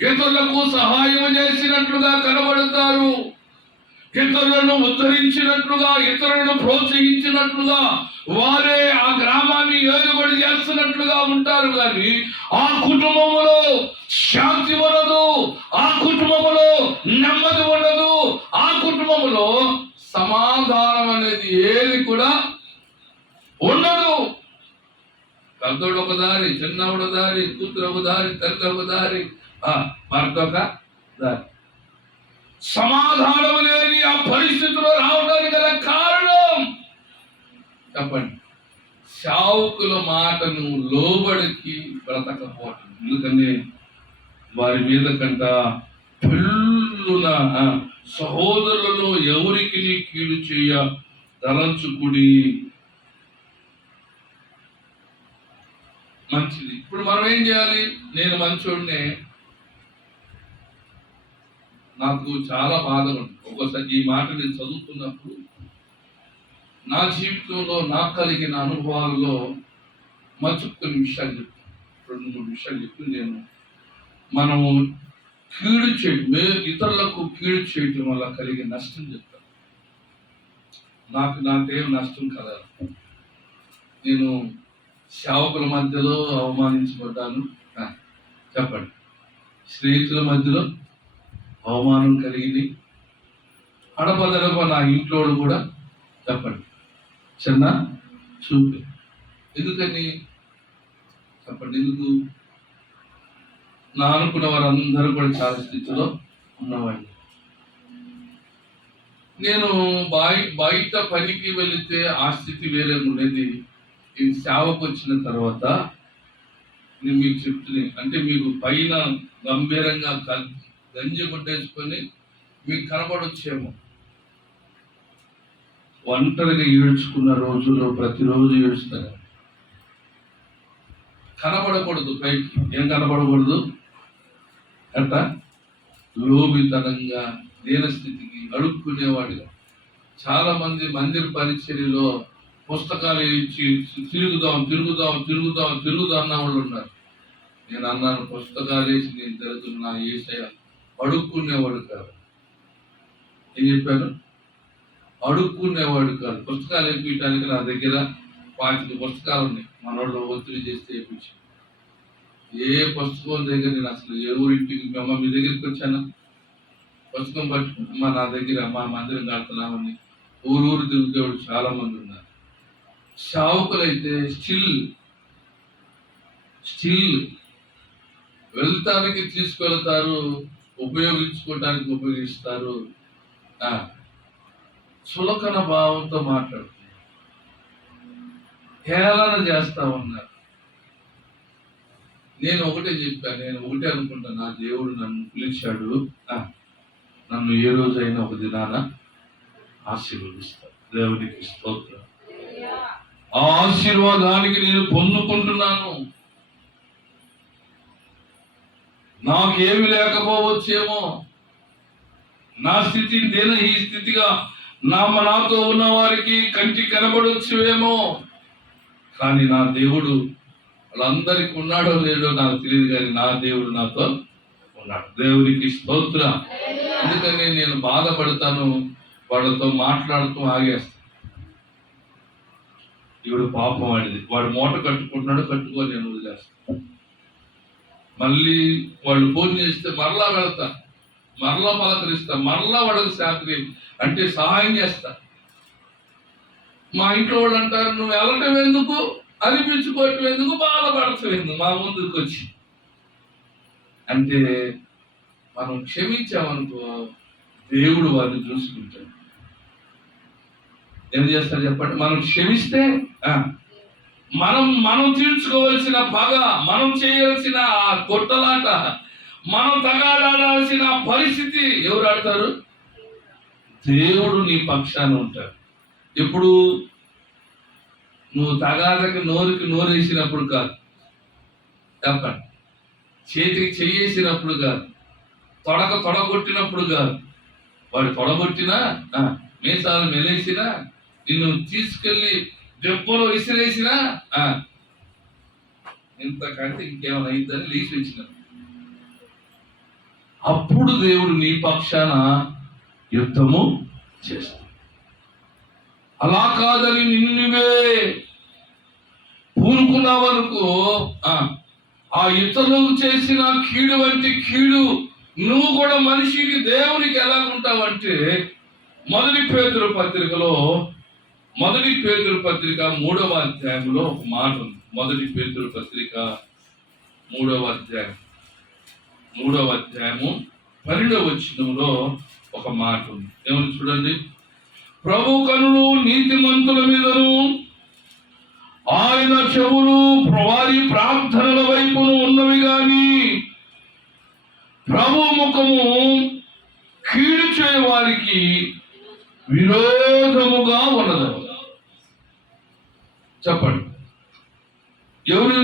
ఇతరులకు సహాయం చేసినట్లుగా కనబడతారు, ఇతరులను ఉద్ధరించినట్లుగా, ఇతరులను ప్రోత్సహించినట్లుగా, వారే ఆ గ్రామాన్ని ఏలుబడి చేస్తున్నట్లుగా ఉంటారు. కానీ ఆ కుటుంబంలో శాంతి ఉండదు, ఆ కుటుంబంలో నెమ్మది ఉండదు, ఆ కుటుంబంలో సమాధానం అనేది ఏది కూడా ఉండదు. పెద్దోడు ఒక దారి, చిన్నవాడు దారి, కూతురు ఒక దారి, తల్లి ఒక దారి, భర్త ఒక దారి. సమాధానం లేని ఆ పరిస్థితిలో రావడానికి గల కారణం చెప్పండి? సేవకుల మాటను లోబడికి బ్రతకపోవటం. ఎందుకని వారి మీద కంట పెళ్ళున సహోదరులను ఎవరికి కీడు చేయ తలంచుకుడి. మంచిది. ఇప్పుడు మనం ఏం చేయాలి? నేను మంచోడినే, నాకు చాలా బాధగా ఉంటుంది ఒక్కోసారి ఈ మాట నేను చదువుతున్నప్పుడు. నా జీవితంలో నాకు కలిగిన అనుభవాల్లో మంచి కొన్ని విషయాలు చెప్తాను, 2-3 విషయాలు చెప్పి మనము కీడు చేయడం, ఇతరులకు కీడు చేయటం వల్ల కలిగే నష్టం చెప్తాను. నాకేం నష్టం కలదు. నేను సేవకుల మధ్యలో అవమానించబడ్డాను, చెప్పండి. స్నేహితుల మధ్యలో అవమానం కలిగింది, అడపదడప నా ఇంట్లో కూడా చెప్పండి చిన్న చూపు. ఎందుకని చెప్పండి? ఎందుకు? నా అనుకున్న వారందరూ కూడా చాలా స్థితిలో ఉన్నవాడిని. నేను బయట పనికి వెళితే ఆ స్థితి వేరే ఉండేది. ఈ సేవకు వచ్చిన తర్వాత నేను మీకు చెప్తున్నాను, అంటే మీకు పైన గంభీరంగా గంజి కొట్టేసుకొని మీకు కనబడొచ్చేమో. ఒంటరిగా ఏడ్చుకున్న రోజుల్లో ప్రతిరోజు ఏడుస్తారు. కనబడకూడదు పైకి. ఏం కనబడకూడదు అట్ట? లోబితనంగా, దీనస్థితికి, అడుక్కునేవాడిగా. చాలా మంది మందిర పరిచర్యలో పుస్తకాలు ఇచ్చి తిరుగుదాం అన్న వాళ్ళు ఉన్నారు. నేను అన్నాను, పుస్తకాలు వేసి నేను తిరుగుతున్నా ఏసయ్య అడుక్కునేవాడు కాదు. ఏం చెప్పాను? అడుక్కునేవాడు కాదు. పుస్తకాలు వేయించడానికి నా దగ్గర 25 పుస్తకాలు ఉన్నాయి. మనోళ్ళు ఒత్తిడి చేస్తే వేయించి, ఏ పుస్తకం దగ్గర నేను అసలు ఎవరింటికి మీ దగ్గరికి వచ్చాను, పుస్తకం పట్టుకుంటున్నా నా దగ్గర మా మందిరం కడుతున్నామని ఊరు తిరుగుతేవాడు చాలా మంది ఉన్నారు. సేవకులైతే స్టిల్ వెళ్తానికి తీసుకెళ్తారు, ఉపయోగించుకోవడానికి ఉపయోగిస్తారు, చులకన భావంతో మాట్లాడుతున్నారు, హేళన చేస్తా ఉన్నారు. నేను ఒకటే చెప్పాను, నేను ఒకటే అనుకుంటా, నా దేవుడు నన్ను పిలిచాడు, నన్ను ఏ రోజైనా ఒక దినాన ఆశీర్వదిస్తాడు. దేవునికి స్తోత్రం. ఆ ఆశీర్వాదానికి నేను పొందుకుంటున్నాను. నాకేమి లేకపోవచ్చేమో, నా స్థితి ఈ స్థితిగా నాతో ఉన్న వారికి కంటి కనబడొచ్చువేమో, కానీ నా దేవుడు వాళ్ళందరికీ ఉన్నాడో లేడో నాకు తెలియదు, కానీ నా దేవుడు నాతో ఉన్నాడు. దేవునికి స్తోత్రం. అందుకని నేను బాధపడతాను, వాళ్ళతో మాట్లాడుతూ ఆగేస్తాను. ఇప్పుడు పాపం వాడిది, వాడు మూట కట్టుకుంటున్నాడు, కట్టుకొని నేను వదిలేస్తాను. మళ్ళీ వాళ్ళు ఫోన్ చేస్తే మరలా వెళ్తా, మరలా పలకరిస్తా, మరలా వాళ్ళకి అంటే సహాయం చేస్తా. మా ఇంట్లో వాళ్ళు అంటారు, నువ్వు వెళ్ళటం ఎందుకు, అనిపించుకోవటం ఎందుకు, బాధపడటం ఎందుకు మా ముందుకు వచ్చి. అంటే మనం క్షమించామనుకో దేవుడు వారిని చూసుకుంటాడు. ఏం చేస్తారు చెప్పండి? మనం క్షమిస్తే మనం తీర్చుకోవాల్సిన పగ, మనం చేయాల్సిన కొట్టలాట, మనం తగాడాల్సిన పరిస్థితి ఎవరు ఆడతారు? దేవుడు నీ పక్షాన ఉంటాడు. ఎప్పుడు? నువ్వు తగాదకి నోరుకి నోరేసినప్పుడు కాదు, చెప్పండి, చేతికి చెయ్యేసినప్పుడు కాదు, తొడగొట్టినప్పుడు కాదు. వాడు తొడగొట్టినా, మీసాలు మెలేసినా, నిన్ను తీసుకెళ్ళి దెబ్బలో విసిరేసినా ఇంతకంటే ఇంకేమైనా అయిందని లేచి వచ్చిన అప్పుడు దేవుడు నీ పక్షాన యుద్ధము చేస్తాడు. అలా కాదని నిన్నువే పూనుకున్నావనుకో, ఆ ఇతరులకు చేసిన కీడు వంటి కీడు నువ్వు కూడా మనిషికి దేవునికి ఎలాగుంటావంటే, మొదటి పేతురు పత్రికలో 3వ అధ్యాయంలో ఒక మాట ఉంది. మొదటి పేతురు పత్రిక 3వ అధ్యాయము 12వ వచనంలో ఒక మాట ఉంది. ఏమని చూడండి. ప్రభు కనులు నీతిమంతుల మీదను, ఆయన చెవులు వారి ప్రార్థనల వైపును ఉన్నవి గాని ప్రభు ముఖము కీడు చేయ వారికి విరోధముగా ఉన్నది. చెప్పండి, ఎవరి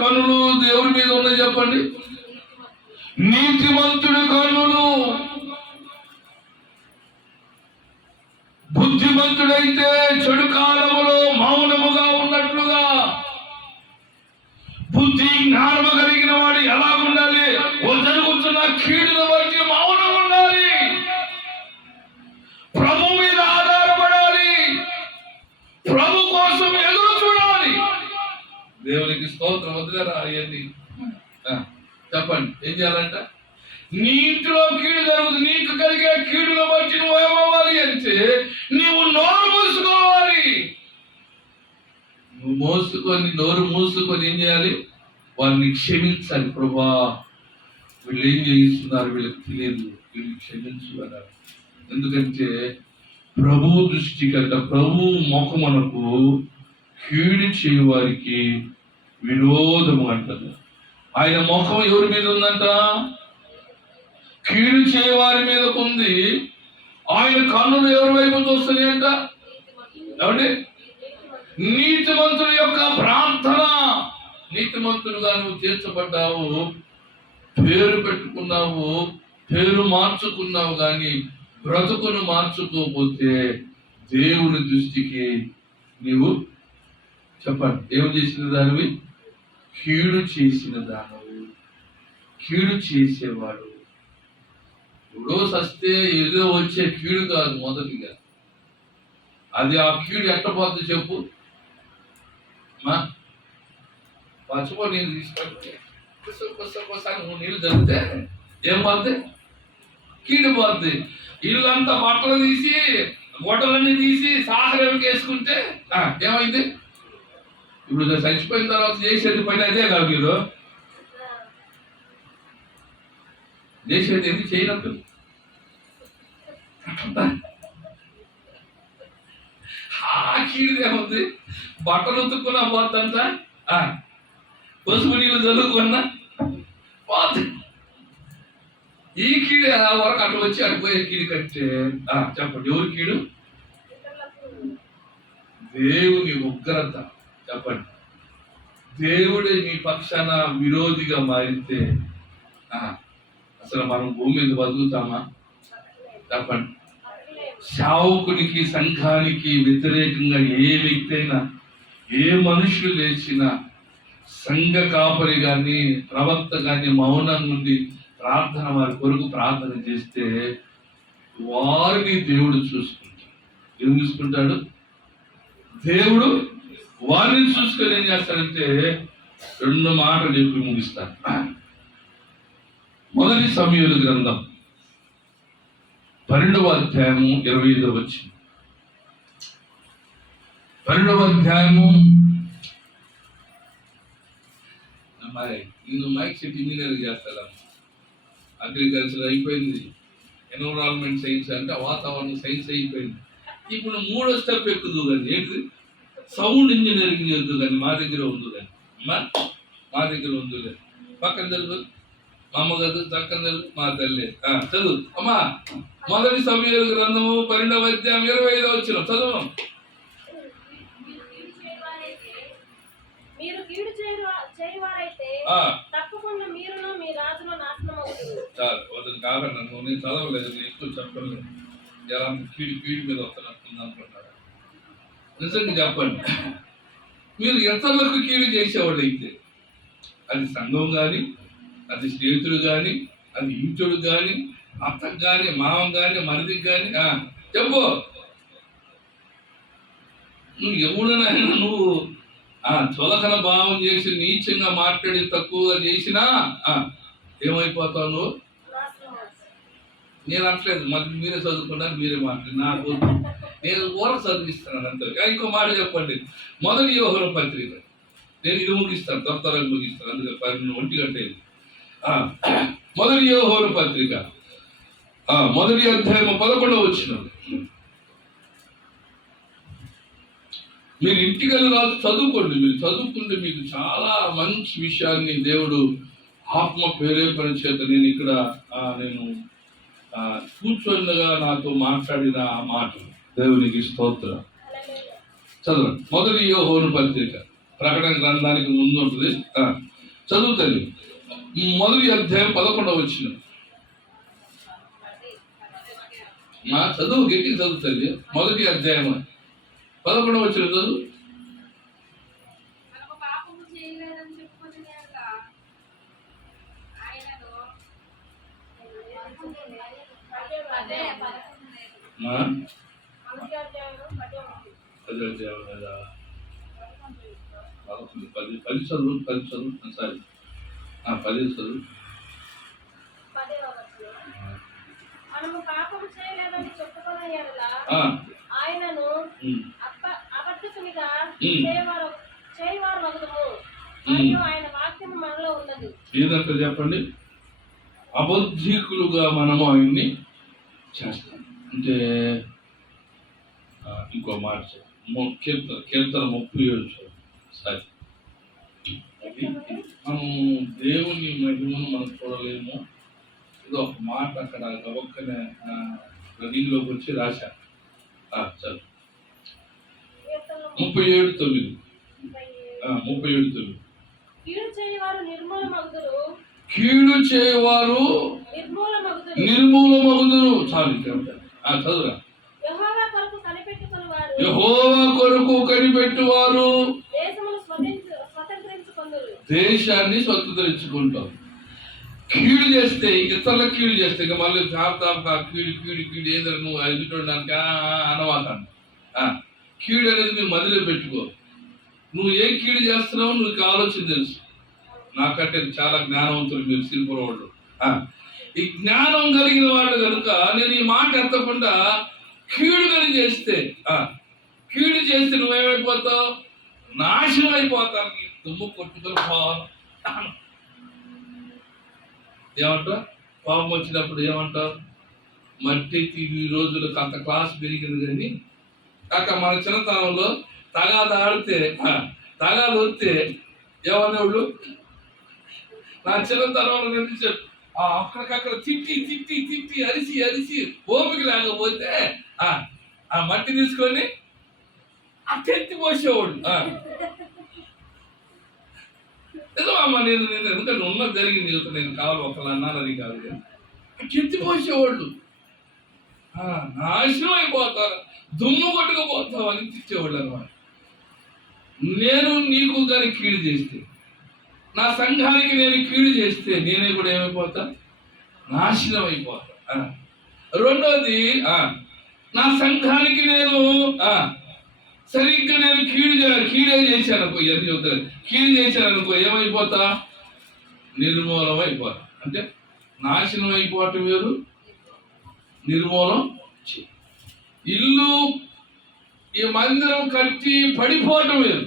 కనులు దేవుడి మీద ఉన్నాయి చెప్పండి? నీతిమంతుడి కనులు. బుద్ధిమంతుడైతే చెడు కాలములో మౌనముగా ఉన్నట్లుగా, బుద్ధి జ్ఞానము కలిగిన వాడు ఎలా ఉండాలి? జరుగుతున్న కీడును బట్టి మౌనం ఉండాలి, ప్రభు మీద ఆధారపడాలి, ప్రభు కోసం ఎదురు చూడాలి. దేవునికి స్తోత్రం. వదిలేరా అవన్నీ? చెప్పండి, ఏం చేయాలంట? నీ ఇంట్లో కీడు జరుగుతుంది, నీకు కలిగే కీడును బట్టి నువ్వు ఏమవ్వాలి అంటే నీవు నోరు మూసుకోవాలి. నోరు మూసుకొని ఏం చేయాలి? వారిని క్షమించాలి. ప్రభా, వీళ్ళు ఏం చేయిస్తున్నారు, వీళ్ళకి తెలియదు, వీళ్ళు క్షమించు అన్నారు. ఎందుకంటే ప్రభు దృష్టి కంట, ప్రభు ముఖమునకు కీడు చేయవారికి విరోధము అంటారు. ఆయన ముఖం ఎవరి మీద ఉందంట? కీడు చేయవారి మీద ఉంది. ఆయన కన్నులు ఎవరి వైపు చూస్తున్నాయంట? ఏమండి? నీతిమంతుల యొక్క ప్రార్థన. నీతిమంతులుగా నువ్వు తీర్చబడ్డావు, పేరు పెట్టుకున్నావు, పేరు మార్చుకున్నావు, కానీ బ్రతుకును మార్చుకోకపోతే దేవుని దృష్టికి నీవు, చెప్పండి, ఏమి చేసిన దానివి? కీడు చేసిన దానవు, కీడు చేసేవాడు. ఎవడో సస్తే ఏదో వచ్చే కీడు కాదు మొదటిగా. అది ఆ కీడు ఎట్టపోద్ది చెప్పు? పచ్చిపో నీళ్ళు తీసుకుంటే నువ్వు నీళ్ళు జరిగితే ఏం పోద్ది? కీడు పోద్ది. ఇల్లంతా బట్టలు తీసి, గొడ్డలన్నీ తీసి సాహరం వేసుకుంటే ఏమైంది? ఇప్పుడు చచ్చిపోయిన తర్వాత చేసేది పని అదే కాదు. మీరు చేసేది ఎందుకు చేయనట్టు? కీడుదేముంది? బట్టలు ఉతుక్కున్నా పోతుందా, పసుపు నీళ్ళు చల్లుకున్నా పోతుంది. ఈ కీడు వరకు అటు వచ్చి అడిపోయే కీడు కట్టే. చెప్పండి, ఎవరి కీడు? దేవుని ఉగ్రత. చెప్పండి, దేవుడే మీ పక్షాన విరోధిగా మారితే అసలు మనం భూమి మీద బతుకుతామా? చెప్పండి. సేవకునికి, సంఘానికి వ్యతిరేకంగా ఏ వ్యక్తి అయినా, ఏ మనుషులు లేచినా, సంఘ కాపరి కానీ, ప్రవక్త కానీ మౌనం నుండి ప్రార్థన, వారి కొరకు ప్రార్థన చేస్తే వారిని దేవుడు చూసుకుంటాడు. ఏం చూసుకుంటాడు? దేవుడు వారిని చూసుకొని ఏం చేస్తాడంటే 2 మాటలు చెప్పి ముగిస్తాడు. మొదటి సమూయేలు గ్రంథం 12వ అధ్యాయము 25వ వచనం. 12వ అధ్యాయము. నేను మైక్ సెట్ ఇంజనీర్ చేస్తాను. అగ్రికల్చర్ అయిపోయింది, ఎన్విరాన్మెంట్ సైన్స్ అంటే వాతావరణ సైన్స్ అయిపోయింది. ఇప్పుడు 3వ స్టెప్ ఎక్కుదు కానీ ఏంటిది? సౌండ్ ఇంజనీరింగ్ చేయొద్దు కానీ మా దగ్గర ఉంది కానీ మా దగ్గర ఉంది కానీ పక్కన తెలుసు మా అమ్మ కదా చక్కన తెలుసు మా తల్లి చదువు అమ్మా. మొదటి సమూయేలు గ్రంథము 12వ అధ్యాయం 25వ వచనం చదువు. మీరు కీడు చేయవారైతే తప్పకుండా మీరును మీ రాజును నాశనం అవుతుంది. చాలు అతను కాకుండా నేను చదవలేదు, నేను ఎక్కువ చెప్పలేదు. ఎలా కీడు మీద వస్తున్నట్టుంది అనుకుంటారు. నిజంగా చెప్పండి, మీరు ఇతరులకు కీడు చేసేవాళ్ళు అయితే అది సంఘం కానీ, అది స్నేహితుడు కానీ, అది ఇంటుడు కానీ, అత్తకు కానీ, మావం కానీ, మరిదికి కానీ చెప్పు. నువ్వు ఎవడనైనా నువ్వు చులకన భావం చేసి నీచంగా మాట్లాడి తక్కువగా చేసినా ఏమైపోతావు నువ్వు? నేను అనట్లేదు, మరి మీరే చదువుకున్నారు, మీరే మాట్లాడి నాకు నేను ఊర చదివిస్తున్నాను అంతే. ఇంకో మాట చెప్పండి. మొదటి యోహాను పత్రిక, నేను ఇది ముగిస్తాను, త్వరగా ముగిస్తాను, అందుకే 1 గంట. మొదటి యోహాను పత్రిక 1వ అధ్యాయం 11వ వచనం. మీరు ఇంటికి రాదు చదువుకోండి. మీరు చదువుకుంటే మీకు చాలా మంచి విషయాన్ని దేవుడు ఆత్మ ప్రేరేపణ చేత నేను ఇక్కడ నేను కూర్చొనిగా నాతో మాట్లాడిన ఆ మాట దేవునికి స్తోత్రం. చదవండి. మొదటి యోహాను పత్రిక ప్రకటన గ్రంథానికి ముందు ఉంటుంది, చదువుతుంది. 1వ అధ్యాయం 11వ వచనం. చదువు గట్టిగా చదువుతుంది. 1వ అధ్యాయం 11వ వచనం చదువు. పది చదువు సారీ 10 చదువు. మనము పాపము చేయలేదని చెప్పుకున్న యెడల ఆయనను అబద్ధకునిగా చేయవారు వదలము, మరియు ఆయన వాక్యము మనలో ఉన్నది. ఏదంటే చెప్పండి, అబద్ధికులుగా మనము ఆయన్ని చేస్తాం అంటే ఇంకో మాట కీర్తన 37 సారీ. మనం దేవుని మహిమను మనం చూడలేము. ఇది ఒక మాట అక్కడ గబక్కనే రన్నింగ్లోకి వచ్చి రాశాను. చదువు 37:9. 37:9. కీడు చేయవారు నిర్మూలమగుదురు. చాలు చదువురా. యెహోవా కొరకు కనిపెట్టువారు దేశాన్ని స్వతంత్రించుకుంటారు. కీడు చేస్తే ఇతరులకు కీడు చేస్తే ఇక మళ్ళీ కీడు ఏదో నువ్వు ఎదుటడానికి అనవాతాను. కీడు అనేది నువ్వు మదిలో పెట్టుకో. నువ్వు ఏం కీడు చేస్తున్నావు నీకు ఆలోచన తెలుసు. నాకంటే చాలా జ్ఞానవంతులు మీరు సిల్పర్ వాళ్ళు. ఈ జ్ఞానం కలిగిన వాళ్ళు కనుక నేను ఈ మాట ఎత్తకుండా కీడు కలిగి చేస్తే నువ్వేమైపోతావు? నాశనం అయిపోతావు. దుమ్ము కొట్టుకొని పోవాలి. ఏమంటావు? పాపం వచ్చినప్పుడు ఏమంటావు? మట్టి ఈ రోజులకు అంత క్లాస్ పెరిగింది కానీ కాక మన చిన్నతనంలో తగాద ఆడితే తగాద వస్తే ఏమనేవాళ్ళు? నా చిన్నతనంలో నడిచాడు అక్కడికక్కడ తిట్టి అరిసి ఓపిక లేకపోతే ఆ మట్టి తీసుకొని ఎత్తి పోసేవాడు. నిజమమ్మా, నేను ఎందుకంటే ఉన్నది జరిగింది నేను కావాలి ఒకళ్ళు అన్నారు, అది కాదు. ఎత్తిపోసేవాళ్ళు నాశనం అయిపోతారు, దుమ్ము కొట్టుకుపోతావు అని తెచ్చేవాళ్ళు అనమాట. నేను నీకు కానీ కీడు చేస్తే, నా సంఘానికి నేను కీడు చేస్తే నేనే కూడా ఏమైపోతా? నాశనం అయిపోతా. రెండోది, నా సంఘానికి నేను సరిగ్గా నేను కీడే చేశాను అనుకో, ఇవన్నీ చెబుతాను. కీడు చేశాను అనుకో ఏమైపోతా? నిర్మూలం అయిపోతా. అంటే నాశనం అయిపోవటం వేరు, నిర్మూలం చేయి. ఇల్లు ఈ మందిరం కట్టి పడిపోవటం వేరు,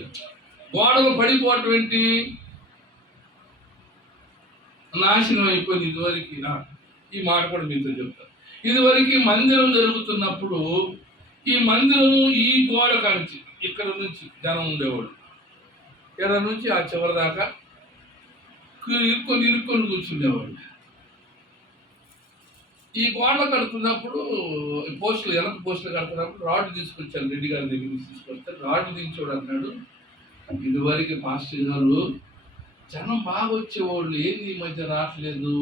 గోడలు పడిపోవటం ఏంటి? నాశనం అయిపోయింది. ఇదివరకు ఈ మాట కూడా మీతో చెప్తాను. ఇదివరకు మందిరం జరుగుతున్నప్పుడు ఈ మందిరం ఈ గోడ కాంచి ఇక్కడ నుంచి జనం ఉండేవాడు, ఇక్కడ నుంచి ఆ చివరి దాకా ఇరుక్కొని కూర్చుండేవాడు. ఈ గోడ కడుతున్నప్పుడు పోస్టులు వెనక పోస్టులు కడుతున్నప్పుడు రాడ్ తీసుకొచ్చాను, రెడ్డి గారి దగ్గర తీసుకొస్తే రాడ్ దించోడు అన్నాడు, ఇదివరకు మాస్టర్ గారు జనం బాగా వచ్చేవాళ్ళు, ఏంది ఈ మధ్య రావట్లేదు,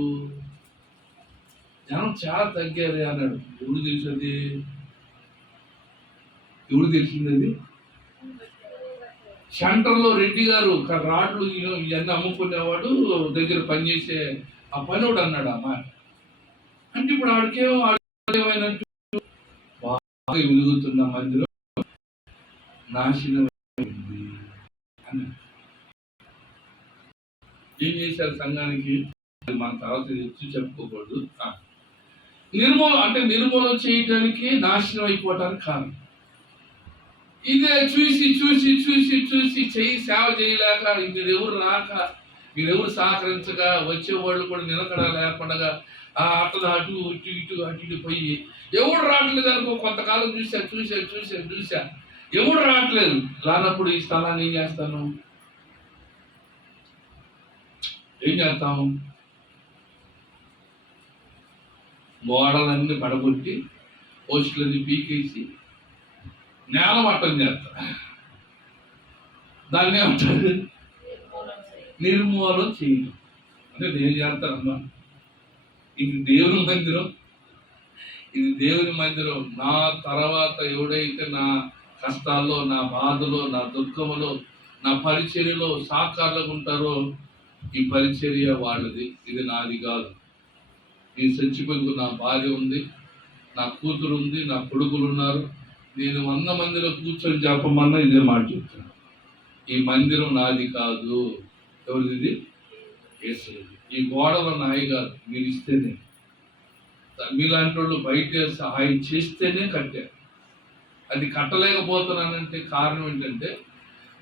జనం చాలా తగ్గారు అన్నాడు. ఎవడు తెలిసింది? అది సెంటర్లో రెడ్డి గారు రాడ్లు ఇవన్నీ అమ్ముకునేవాడు, దగ్గర పనిచేసే ఆ పనివాడు అన్నాడు ఆ మాట. అంటే ఇప్పుడు ఆడికేమైనట్టు బాగా వెలుగుతున్న మందిరం నాశనం అన్నాడు. ఏం చేశారు సంఘానికి? మన తర్వాత చెప్పుకోకూడదు. నిర్మూలన చేయటానికి, నాశనం అయిపోవటానికి కారణం ఇదే. చూసి చూసి చూసి చూసి సేవ చేయలేక, మీరెవరు రాక, మీరెవరు సహకరించక, వచ్చేవాళ్ళు కూడా నిలకడ లేకుండా అట్లా అటు ఇటు అటు ఇటు పోయి ఎవడు రావట్లేదు అనుకో. కొంతకాలం చూసా ఎవడు రావట్లేదు. రానప్పుడు ఈ స్థలాన్ని ఏం చేస్తాను? ఏం చేస్తాము? గోడలన్నీ పడగొట్టి పోస్టులన్నీ పీకేసి నేల మట్టం చేస్తా. దాన్ని ఏమంటారు? నిర్మూలన చేయడం. అంటే నేను చేస్తానమ్మా, ఇది దేవుని మందిరం, ఇది దేవుని మందిరం. నా తర్వాత ఎవడైతే నా కష్టాల్లో, నా బాధలో, నా దుఃఖములో, నా పరిచర్యలో సాకారులకు ఉంటారో ఈ పరిచర్య వాళ్ళది, ఇది నాది కాదు. ఈ చచ్చిపోయిన నా భార్య ఉంది, నా కూతురు ఉంది, నా కొడుకులు ఉన్నారు. నేను 100 మందిలో కూర్చొని చెప్పమన్నా ఇదే మాట చెప్తాను, ఈ మందిరం నాది కాదు. ఎవరిది? యేసుది. ఈ గోడల నాయి కాదు, మీరు ఇస్తేనే. మీలాంటి వాళ్ళు బయట సహాయం చేస్తేనే కట్టారు. అది కట్టలేకపోతున్నానంటే కారణం ఏంటంటే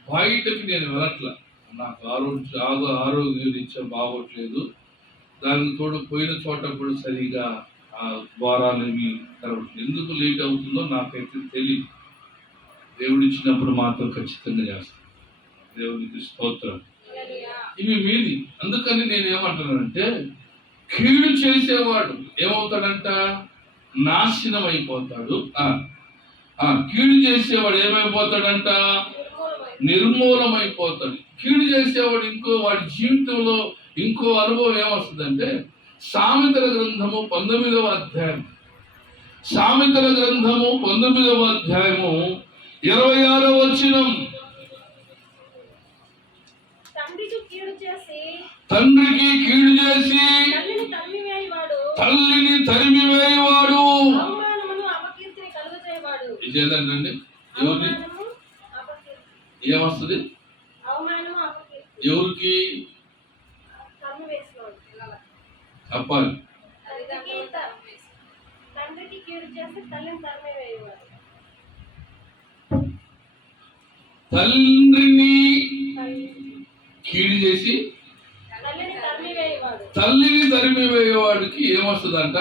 బయటకి నేను వెళ్ళట్లా, నాకు ఆరోగ్యం ఇచ్చా బాగోట్లేదు. దానికి తోడు పోయిన చోట కూడా సరిగా ఆ ద్వారాలు ఎందుకు లేట్ అవుతుందో నాకైతే తెలియదు. దేవుడు ఇచ్చినప్పుడు మాత్రం ఖచ్చితంగా చేస్తాను. దేవునికి స్తోత్రం. ఇవి మీది. అందుకని నేను ఏమంటున్నానంటే, కీడు చేసేవాడు ఏమవుతాడంట? నాశనం అయిపోతాడు. కీడు చేసేవాడు ఏమైపోతాడంట? నిర్మూలమైపోతాడు. కీడు చేసేవాడు వాడి జీవితంలో ఇంకో అనుభవం ఏమొస్తుందంటే, సామెతల గ్రంథము 19వ అధ్యాయం, సామెతల గ్రంథము 19వ అధ్యాయము 26వ వచనం. తండ్రికి కీడు చేసి తల్లిని తరిమివేయవాడు. ఇదేంటండి? ఎవరిని ఏమొస్తుంది? ఎవరికి చెప్పాలి? తండ్రిని కీడు చేసి తల్లిని తరిమివేయవాడికి ఏమొస్తుందంట?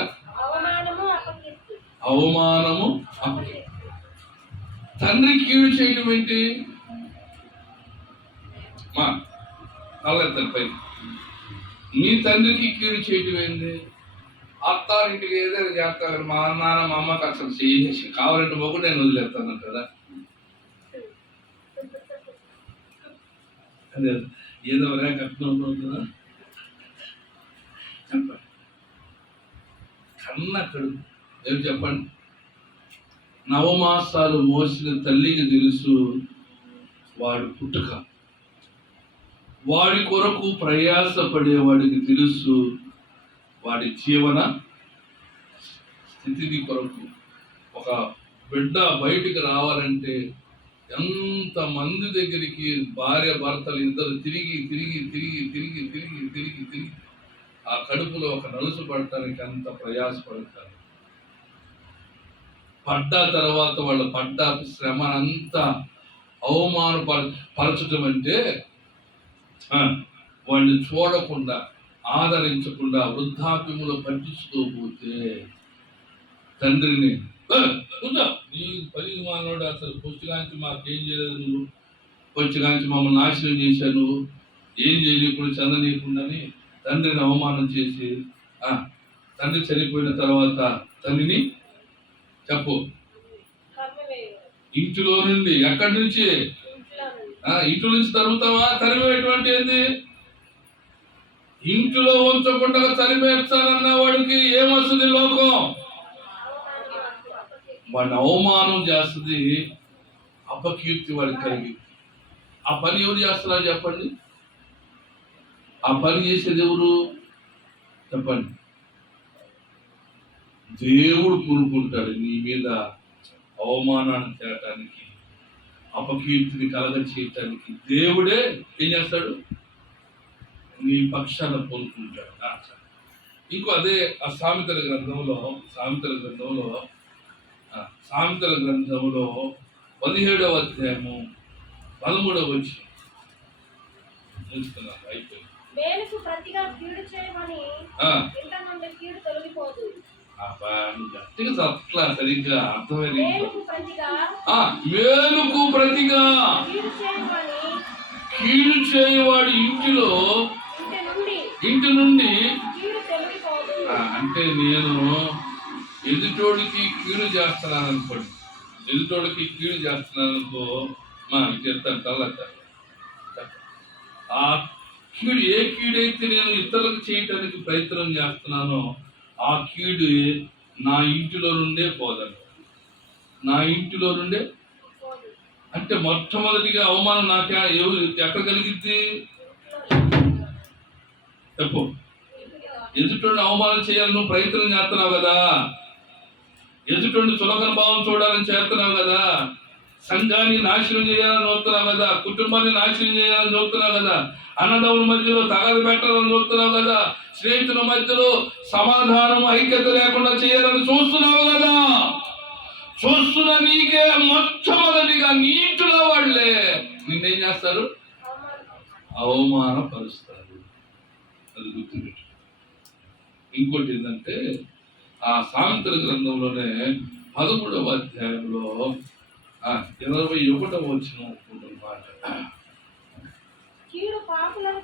అవమానము, అపకీర్తి. తండ్రి కీడు చేయడం ఏంటి? మా కళ్ళెత్తారు పై. మీ తండ్రికి కీడు చేయటం ఏంటి? అత్తారింటికి ఏదైనా చేస్తారు. మా నాన్న మా అమ్మకి అసలు చేసి కావాలంటే మొగ్గు నేను వదిలేస్తాను కదా. అదే ఏదో కట్నం కదా. చెప్పండి, కన్న కడుపు ఏమి చెప్పండి. 9 మాసాలు మోసిన తల్లికి తెలుసు వాడు పుట్టుక, వాడి కొరకు ప్రయాసపడేవాడికి తెలుసు వాడి జీవన స్థితిని కొరకు. ఒక బిడ్డ బయటికి రావాలంటే ఎంతమంది దగ్గరికి భార్య భర్తలు ఇద్దరు తిరిగి తిరిగి తిరిగి తిరిగి తిరిగి తిరిగి తిరిగి ఆ కడుపులో ఒక నలుసు పడటానికి అంత ప్రయాసపడతారు. పడ్డ తర్వాత వాళ్ళు పడ్డ శ్రమ అంతా పరచటం అంటే వాళ్ళని చూడకుండా, ఆదరించకుండా, వృద్ధాప్యములో పట్టించుకోకపోతే తండ్రిని కూర్చో, నీ పని మానవుడు అసలు పొచ్చిగాంచి మాకేం చేయలేదు, నువ్వు పొచ్చిగాంచి మమ్మల్ని నాశనం చేశావు, నువ్వు ఏం చేయలేకుండా చెందనీయకుండాని తండ్రిని అవమానం చేసి తండ్రి చనిపోయిన తర్వాత తల్లిని చెప్పు ఇంటిలో నుండి, ఎక్కడి నుంచి? ఇంటి నుంచి తరుగుతావా? తరిమేటువంటి ఏంది? ఇంటిలో ఉంచకుండా తరిమేస్తానన్న వాడికి ఏమొస్తుంది? లోకం వాడిని అవమానం చేస్తుంది, అపకీర్తి వాడికి కలిగింది. ఆ పని ఎవరు చేస్తున్నారు చెప్పండి? ఆ పని చేసేది ఎవరు చెప్పండి? దేవుడు కూరుకుంటాడు నీ మీద అవమానాన్ని తేటానికి, అపకీర్తిని కలగ చేయటానికి. దేవుడే ఏం చేస్తాడు? నీ పక్షాన కోరుకుంటాడు. ఇంకో అదే ఆ సామెతల గ్రంథంలో 17వ అధ్యాయము 13వ వచనం అయిపోయింది. అట్లా సరిగ్గా అర్థమైంది. మేలుకు ప్రతిగా కీడు చేయవాడి ఇంటి నుండి అంటే నేను ఎదుటోడికి కీడు చేస్తున్నాను అనుకోండి, చెప్తాను తల్లట. ఆ కీడు, ఏ కీడైతే నేను ఇతరులకు చేయటానికి ప్రయత్నం చేస్తున్నానో ఆ కీడు నా ఇంటిలో నుండే పోదండి. నా ఇంటిలో నుండే అంటే మొట్టమొదటిగా అవమానం నాకు ఎక్కడ కలిగిద్ది చెప్పు? ఎదుటోడిని అవమానం చేయాలని నువ్వు ప్రయత్నం చేస్తున్నావు కదా, ఎదుటోడిని చులకన భావం చూడాలని చేస్తున్నావు కదా, సంఘాన్ని నాశనం చేయాలని చూస్తున్నావు కదా, కుటుంబాన్ని నాశనం చేయాలని చూస్తున్నావు కదా, అన్నదమ్ముల మధ్యలో తగదు పెట్టాలని చూస్తున్నావు కదా, స్నేహితుల మధ్యలో సమాధానం, ఐక్యత లేకుండా చేయాలని చూస్తున్నావు కదా. చూస్తున్న నీకే మొట్టమొదటిగా నీటిలో వాళ్ళే నిన్నేం చేస్తారు? అవమానపరుస్తారు. అది గుర్తుపెట్టు. ఇంకోటి ఏంటంటే ఆ సామెతల గ్రంథంలోనే 13వ అధ్యాయంలో 21వ వచనం మాట, కీడు పాపులను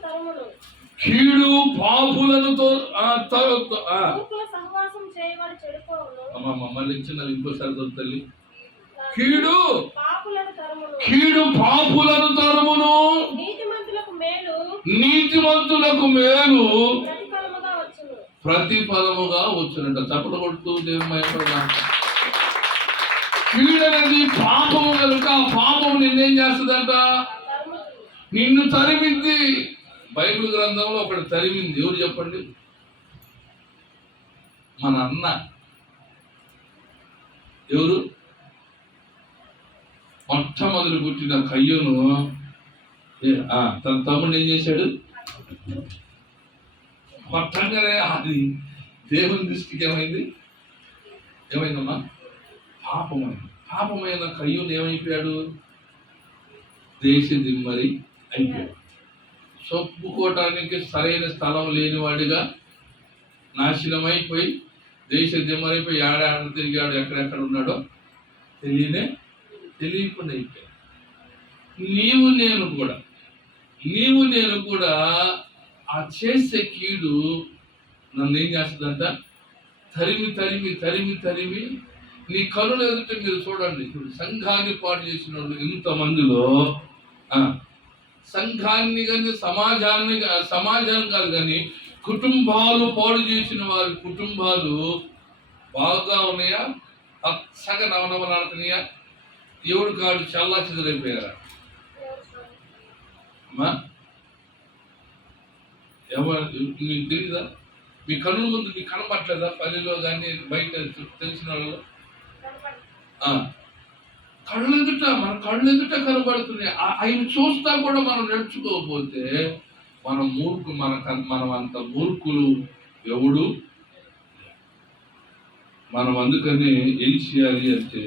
మళ్ళీ ఇచ్చిన ఇంకోసారి తల్లి. కీడు పాపులను తరుమును, నీతిమంతులకు మేలు ప్రతిఫలముగా వచ్చునంట. చప్పట కొడుతూ దేవుడు. కీడు అనేది పాపము కనుక ఆ పాపము నిన్నేం చేస్తుందంట? నిన్ను తరిమింది. బైబిల్ గ్రంథంలో ఒకటి తరిమింది. ఎవరు చెప్పండి? మన అన్న. ఎవరు? మొట్టమొదటి పుట్టిన కయ్యూను తన తమ్ముడు ఏం చేశాడు? మొట్టంగానే అది దేవుని దృష్టికి ఏమైందమ్మా? పాపమైన కయ్యూను ఏమైపోయాడు? దేశ దిమ్మరి అయిపోయాడు. చెప్పుకోవటానికి సరైన స్థలం లేనివాడిగా నాశనమైపోయి దేశ దిమ్మరైపోయి ఏడాడ తిరిగాడు. ఎక్కడెక్కడ ఉన్నాడో తెలియకుండా అయిపోయాడు. నీవు నేను కూడా ఆ చేసే కీడు నన్ను ఏం చేస్తుందంట? తరిమి నీ కనులు ఎదుట మీరు చూడండి. ఇప్పుడు సంఘాన్ని పాటు చేసిన వాళ్ళు ఇంతమందిలో సంఘాన్ని కానీ సమాజాన్ని కాదు కానీ కుటుంబాలు పాడు చేసిన వారి కుటుంబాలు బాగా ఉన్నాయా? పచ్చగా నవనవలాడుతున్నాయా? ఎవడు కాడు చల్లా చెదురైపోయారా? మీకు తెలీదా? మీ కన్నుల ముందు మీకు కనపట్లేదా? పల్లెలో కానీ బయట తెలిసిన వాళ్ళు మన కళ్ళు ఎదుట కనబడుతున్నాయి. ఆయన చూస్తా కూడా మనం నడుచుకోకపోతే మనం అంత మూర్ఖులు ఎవడు. మనం అందుకని ఏం చేయాలి అంటే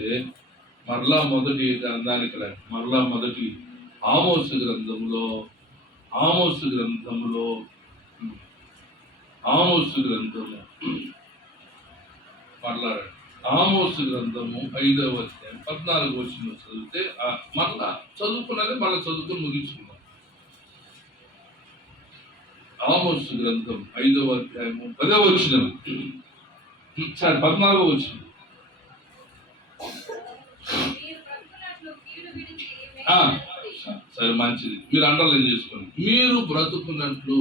మరలా మొదటి గ్రంథానికి రండి. మరలా మొదటి ఆమోసు గ్రంథంలో మరలా రండి. ఆమోసు గ్రంథము 5వ అధ్యాయం 14వ వచనం చదివితే మరలా చదువుకున్నది మళ్ళీ చదువుకుని ముగించుకున్నాం. ఆమోసు గ్రంథం 5వ అధ్యాయము 10వ వచనం, 14వ వచనం. సరే, మంచిది. మీరు అండర్లైన్ చేసుకోండి. మీరు బ్రతుకున్నట్లు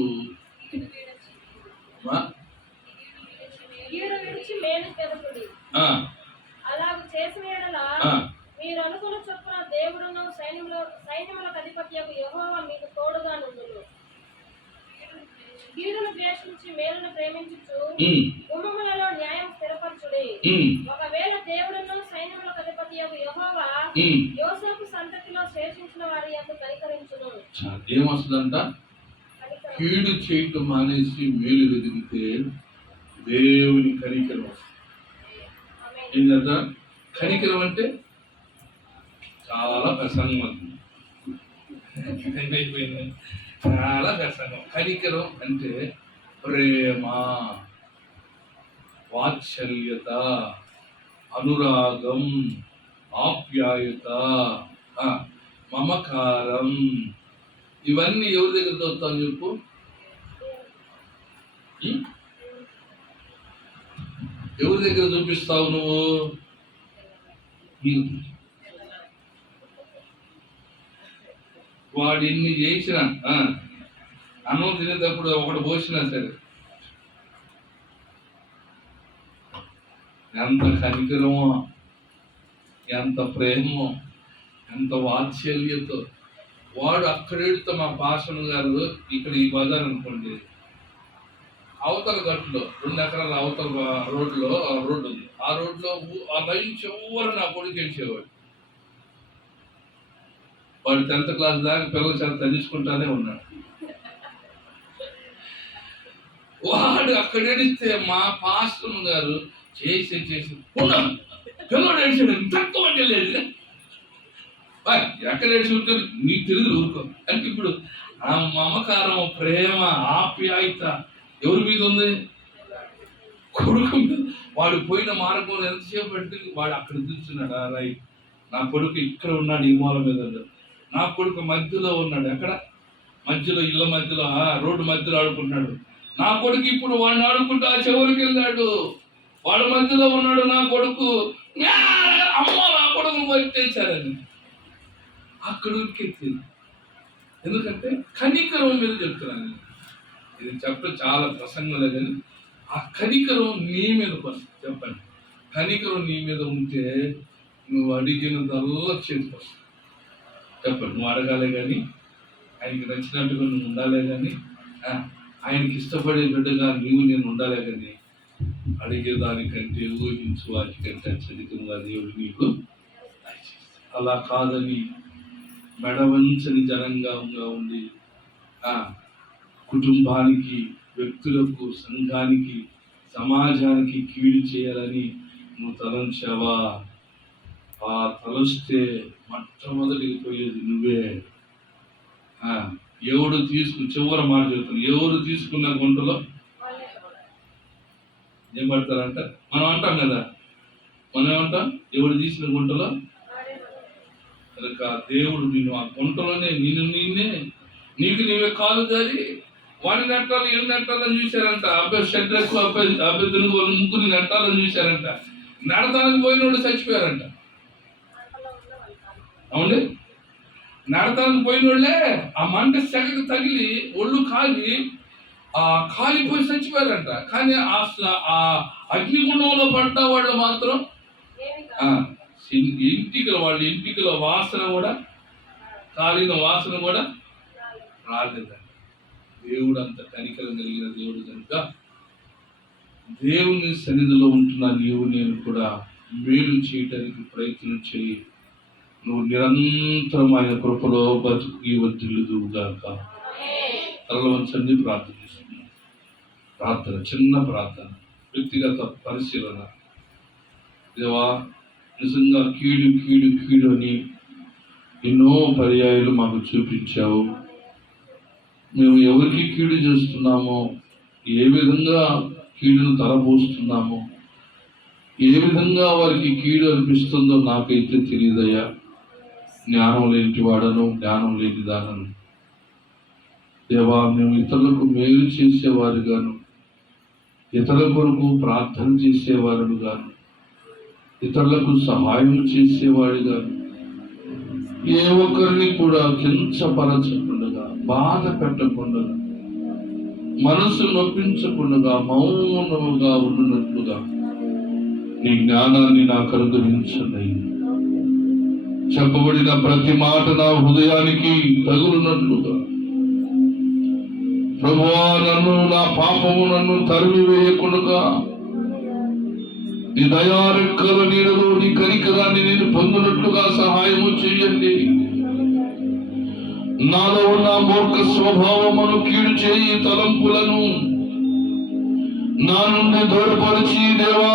అలాగ చేసిన యెడల మీరు అనుకున్న చొప్పున దేవుడును సైన్యములకు అధిపత్యగు యెహోవా మీకు తోడుగా నుండును. కీడును ద్వేషించి మేలును ప్రేమించుచు గుమ్మములలో న్యాయం స్థిరపరచుడి. ఒకవేళ దేవుడును సైన్యములకు అధిపత్యగు యెహోవా యోసేపు సంతతిలో శేషించిన వారి యందు కనికరించును. ఏమొస్తుందంట? కీడు చేయటం మానేసి మేలు వెతికితే దేవుని కనికరం వస్తుంది. ఏంటంట కనికరం అంటే? చాలా ప్రసంగం, చాలా ప్రసంగం. కనికరం అంటే ప్రేమ, వాత్సల్యత, అనురాగం, ఆప్యాయత, మమకారం. ఇవన్నీ ఎవరి దగ్గర దొరుకుతావు చెప్పు? ఎవరి దగ్గర చూపిస్తావు నువ్వు? వాడు ఇన్ని చేసిన అన్నం తినేటప్పుడు ఒకటి పోసినా సరే ఎంత కనికరమో, ఎంత ప్రేమో, ఎంత వాత్సల్యతో. వాడు అక్కడేడుతో మా భాషను గారు ఇక్కడ ఈ బజార్ అనుకోండి, అవతల గట్టులో 2 ఎకరాల అవతల రోడ్లో రోడ్డు ఉంది. ఆ రోడ్లో ఆ లైన్ చివరి నా కొడుకు వేసేవాడు. వాడు 10th క్లాస్ దాకా పిల్లల చేత తగ్గించుకుంటానే ఉన్నాడు. వాడు అక్కడ ఏడిస్తే మా పాస్టర్ గారు చేసి ఉన్నాను పిల్లడు ఏడిచాడు, తక్కువ లేదు ఎక్కడ ఏడ్చుకుంటే నీకు తెలుగు ఊరుకో అంటే. ఇప్పుడు ఆ మమకారం, ప్రేమ, ఆప్యాయత ఎవరి మీద ఉంది? కొడుకు మీద. వాడు పోయిన మార్గంలో ఎంతసేపు పెడుతుంది, వాడు అక్కడ కూర్చున్నాడు. రైట్, నా కొడుకు ఇక్కడ ఉన్నాడు, ఈ మూల మీద నా కొడుకు మధ్యలో ఉన్నాడు. ఎక్కడ? మధ్యలో, ఇళ్ళ మధ్యలో, రోడ్డు మధ్యలో ఆడుకుంటున్నాడు. నా కొడుకు ఇప్పుడు వాడిని ఆడుకుంటూ ఆ చివరికి వెళ్ళాడు. వాడు మధ్యలో ఉన్నాడు నా కొడుకు. అమ్మ నా కొడుకును వచ్చేసారని అక్కడ ఉరికెత్తింది. ఎందుకంటే కనికరం మీద చెప్తున్నాను. ఇది చెప్పడం చాలా ప్రసంగం లేదని ఆ కనికరం నీ మీదకి వస్తుంది. చెప్పండి, కనికరం నీ మీద ఉంటే నువ్వు అడిగినదల్లా చేతికి వస్తుంది. చెప్పండి, నువ్వు అడగాలే కానీ, ఆయనకి నచ్చినట్టుగా నువ్వు ఉండాలే కానీ, ఆయనకి ఇష్టపడే బిడ్డగా నీవు నేను ఉండాలే కానీ, అడిగేదానికంటే ఊహించు వాటికంటే అత్యధికంగా దేవుడు నీకు. అలా కాదని మెడవంచని జనంగా ఉండి కుటుంబానికి, వ్యక్తులకు, సంఘానికి, సమాజానికి కీడు చేయాలని నువ్వు తలంచావా? ఆ తలస్తే మొట్టమొదటికి పోయేది నువ్వే. ఎవడు చివరి మాట చెప్తాను, ఎవరు తీసుకున్న గుంటలో ఏం పడతారంట? మనం అంటాం కదా, మనం ఏమంటాం? ఎవడు తీసిన గుంటలో కనుక దేవుడు నిన్ను ఆ గుంటలోనే నీకు నీవే కాలు జారి వాడిని నెట్టాలి, ఎన్ని నెట్టాలని చూశారంట. అభ్యర్థులకు ముగ్గురు నెట్టాలని చూశారంట. నడతానికి పోయినోళ్ళు చచ్చిపోయారంట. అవునండి, నడతానికి పోయినోళ్ళే ఆ మంట సెగకు తగిలి ఒళ్ళు కాలిపోయి చచ్చిపోయారంట. కానీ ఆ అగ్నిగుండంలో పడ్డ వాళ్ళు మాత్రం వాళ్ళ ఇంటికల వాసన కూడా, కాలిన వాసన కూడా రాలేదంట. దేవుడు అంత కనికరం కలిగిన దేవుడు కనుక దేవుని సన్నిధిలో ఉంటున్న నీవు నేను కూడా మేలు చేయటానికి ప్రయత్నం చేయి. నువ్వు నిరంతరం ఆయన కృపలో బతుకు వర్ధిల్లుదువుగాక. తరల వంచండి, ప్రార్థన చేస్తున్నాం. ప్రార్థన, చిన్న ప్రార్థన, వ్యక్తిగత పరిశీలన. దేవా, నిజంగా కీడు కీడు కీడు అని ఎన్నో పర్యాయాలు మాకు చూపించావు. మేము ఎవరికి కీడు చేస్తున్నామో, ఏ విధంగా కీడును తలపోస్తున్నామో, ఏ విధంగా వారికి కీడు అనిపిస్తుందో నాకైతే తెలియదయ్యా. జ్ఞానం లేని వాడను, జ్ఞానం లేని దానను. దేవా, మేము ఇతరులకు మేలు చేసేవారుగాను, ఇతరుల కొరకు ప్రార్థన చేసేవారు గాను, ఇతరులకు సహాయం చేసేవాడిగాను, ఏ ఒక్కరిని కూడా కించపరచకుండా, బాధ పెట్టకుండా, మనసు నొప్పించకుండా, మౌనముగా ఉన్నట్లుగా నీ జ్ఞానాన్ని నాకు అనుగ్రహించండి. చెప్పబడిన ప్రతి మాట నా హృదయానికి తగులున్నట్లుగా ప్రభువా, నన్ను, నా పాపము నన్ను తరిమి వేయకుండా నీ దయారెక్కల నీడలో నీ కనికరాన్ని నేను పొందినట్లుగా సహాయము చేయండి. నాలో ఉన్న మూర్ఖ స్వభావమును, కీడు చేయి తలంపులను నా నుండి దూరపరిచి, దేవా,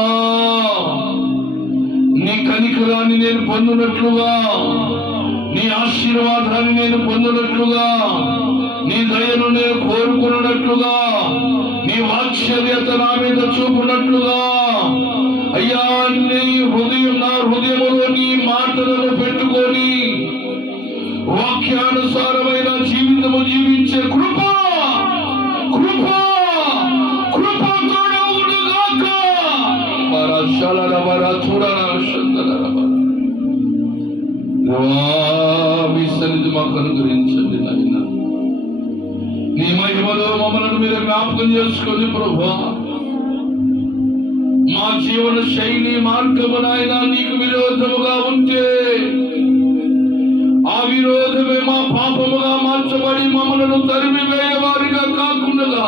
నీ కనికరాన్ని నేను పొందినట్లుగా, నీ ఆశీర్వాదాన్ని నేను పొందినట్లుగా, నీ దయను నేను కోరుకున్నట్లుగా, నీ వాత్సల్యత నా మీద చూపునట్లుగా, అయ్యా, నీ హృదయం, నా హృదయములో నీ మాటలను పెట్టుకొని వాక్యానుసారమైన జీవితము జీవించే కృప కృప కృప తోడవుడుగాక. మీ సన్నిధి మాకు అనుగ్రహించండి నాయన. నీ మహిమలో మమ్మల్ని మీరు జ్ఞాపకం చేసుకొని ప్రభువా, మా జీవన శైలి మార్గము నాయన నీకు విరోధముగా ఉంటే ఆ విరోధమే మా పాపముగా మార్చబడి మమ్మలను తరిమి వేయవారిగా కాకుండా,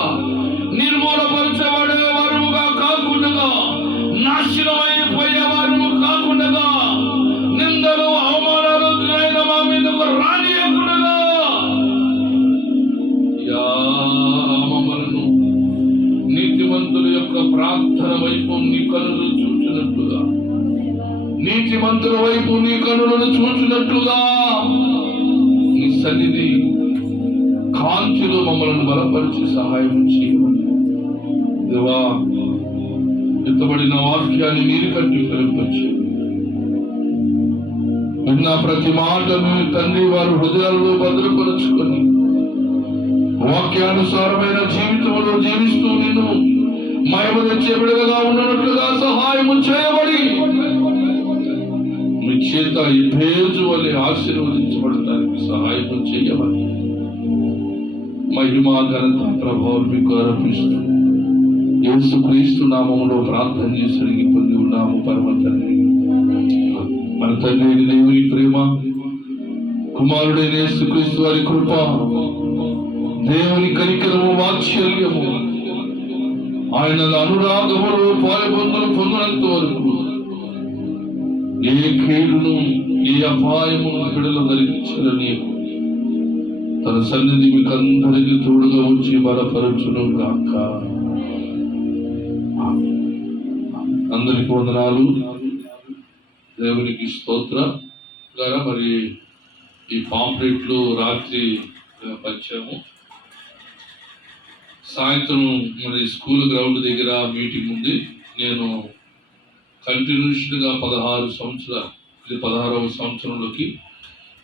నిర్మూలపరచబడేవారుగా కాకుండా, నాశనమైపోయేవారు కాకుండా, నిందలు అవమానాలు నాయన మా మీదకు రానియకుండా మమ్మలను నీతిమంతుల యొక్క ప్రార్థన వైపు నీ కనులు చూచినట్లుగా, నీతిమంతుల వైపు నీ కనులను చూచినట్లుగా నీ సన్నిధి కాంతిలో మమ్మల్ని బలపరిచి సహాయం చేయమని దేవా, ఎత్తబడిన వాక్యాన్ని నీరు కట్టి ఫలింపచ్చు. విన్న ప్రతి మాటను తండ్రి వారి హృదయాల్లో భద్రపరుచుకొని వాక్యానుసారమైన జీవితంలో జీవిస్తూ నిన్ను మహిమ తెచ్చే బిడ్డగా ఉన్నట్లుగా సహాయము చేయబడి మీ చేత ఈ పేజు వలె ఆశీర్వదించబడటానికి సహాయం చేయమని మహిమా ఘనత ప్రభావం మీకు అర్పిస్తూ యేసుక్రీస్తు నామములో ప్రార్థన చేసి అడిగి పొంది ఉన్నాము పరమ తండ్రి. మన తండ్రి దేవుని ప్రేమ, కుమారుడైన యేసుక్రీస్తు వారి కృప, దేవుని కనికరము, వాత్సల్యము, ఆయన అనురాగములు పాలుపొందులు పొందినంత వరకు ఏ కీడును, ఏ అపాయమును బిడలు ధరించని తన సన్నిధి మీకు అందరికీ తోడుగా వచ్చి బలపరచును గాక. అందరికి వందనాలు. దేవునికి స్తోత్ర గారా. మరి ఈ పాంప్లెట్లు రాత్రి పంచాము. సాయంత్రం మరి స్కూల్ గ్రౌండ్ దగ్గర మీటింగ్ ఉంది. నేను కంటిన్యూషన్గా 16 సంవత్సరాలు, ఇది 16వ సంవత్సరంలోకి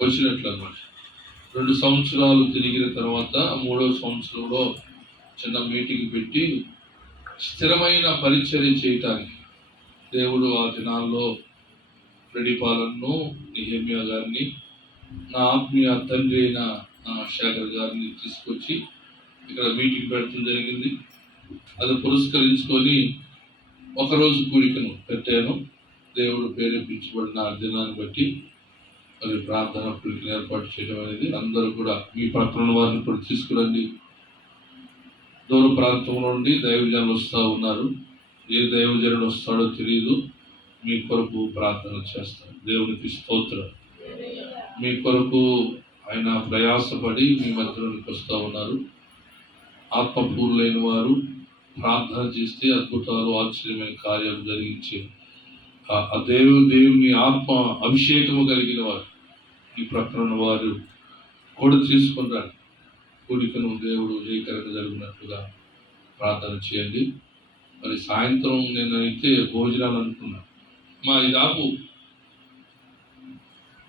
వచ్చినట్లు అన్నమాట. 2 సంవత్సరాలు తిరిగిన తర్వాత 3వ సంవత్సరంలో చిన్న మీటింగ్ పెట్టి స్థిరమైన పరిచర్య చేయటానికి దేవుడు ఆ దినాల్లో రెడ్డిపాలెంను, నెహెమ్యా గారిని, నా ఆత్మీయ తండ్రి అయిన శేఖర్ గారిని తీసుకొచ్చి ఇక్కడ మీటింగ్ పెట్టడం జరిగింది. అది పురస్కరించుకొని ఒకరోజు కూడికను పెట్టాను. దేవుడు ప్రేరేపించబడిన ఆ దినాన్ని బట్టి మరి ప్రార్థన కూడికను ఏర్పాటు చేయడం అనేది, అందరూ కూడా మీ పక్కన వారిని కూడా తీసుకురండి. దూర ప్రాంతంలో నుండి దైవజనులు వస్తూ ఉన్నారు. ఏ దైవజనుడు వస్తాడో తెలియదు. మీ కొరకు ప్రార్థన చేస్తాను. దేవునికి స్తోత్రం. మీ కొరకు ఆయన ప్రయాసపడి మీ మధ్యలోకి వస్తూ ఉన్నారు. ఆత్మపూర్లైన వారు ప్రార్థన చేస్తే అద్భుతాలు ఆశ్చర్యమైన కార్యాలు జరిగించే ఆ దేవుని ఆత్మ అభిషేకము కలిగిన వారు ఈ ప్రకరణ వారు కూడా తీసుకున్నారు. కోరికను దేవుడు జయకరంగా జరిగినట్లుగా ప్రార్థన చేయండి. మరి సాయంత్రం నేనైతే భోజనాలు అనుకున్నా, మా ఇదాపు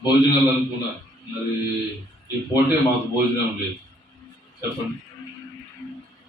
భోజనాలు అనుకున్నా, మరి ఈ పూటే మాకు భోజనం లేదు. చెప్పండి.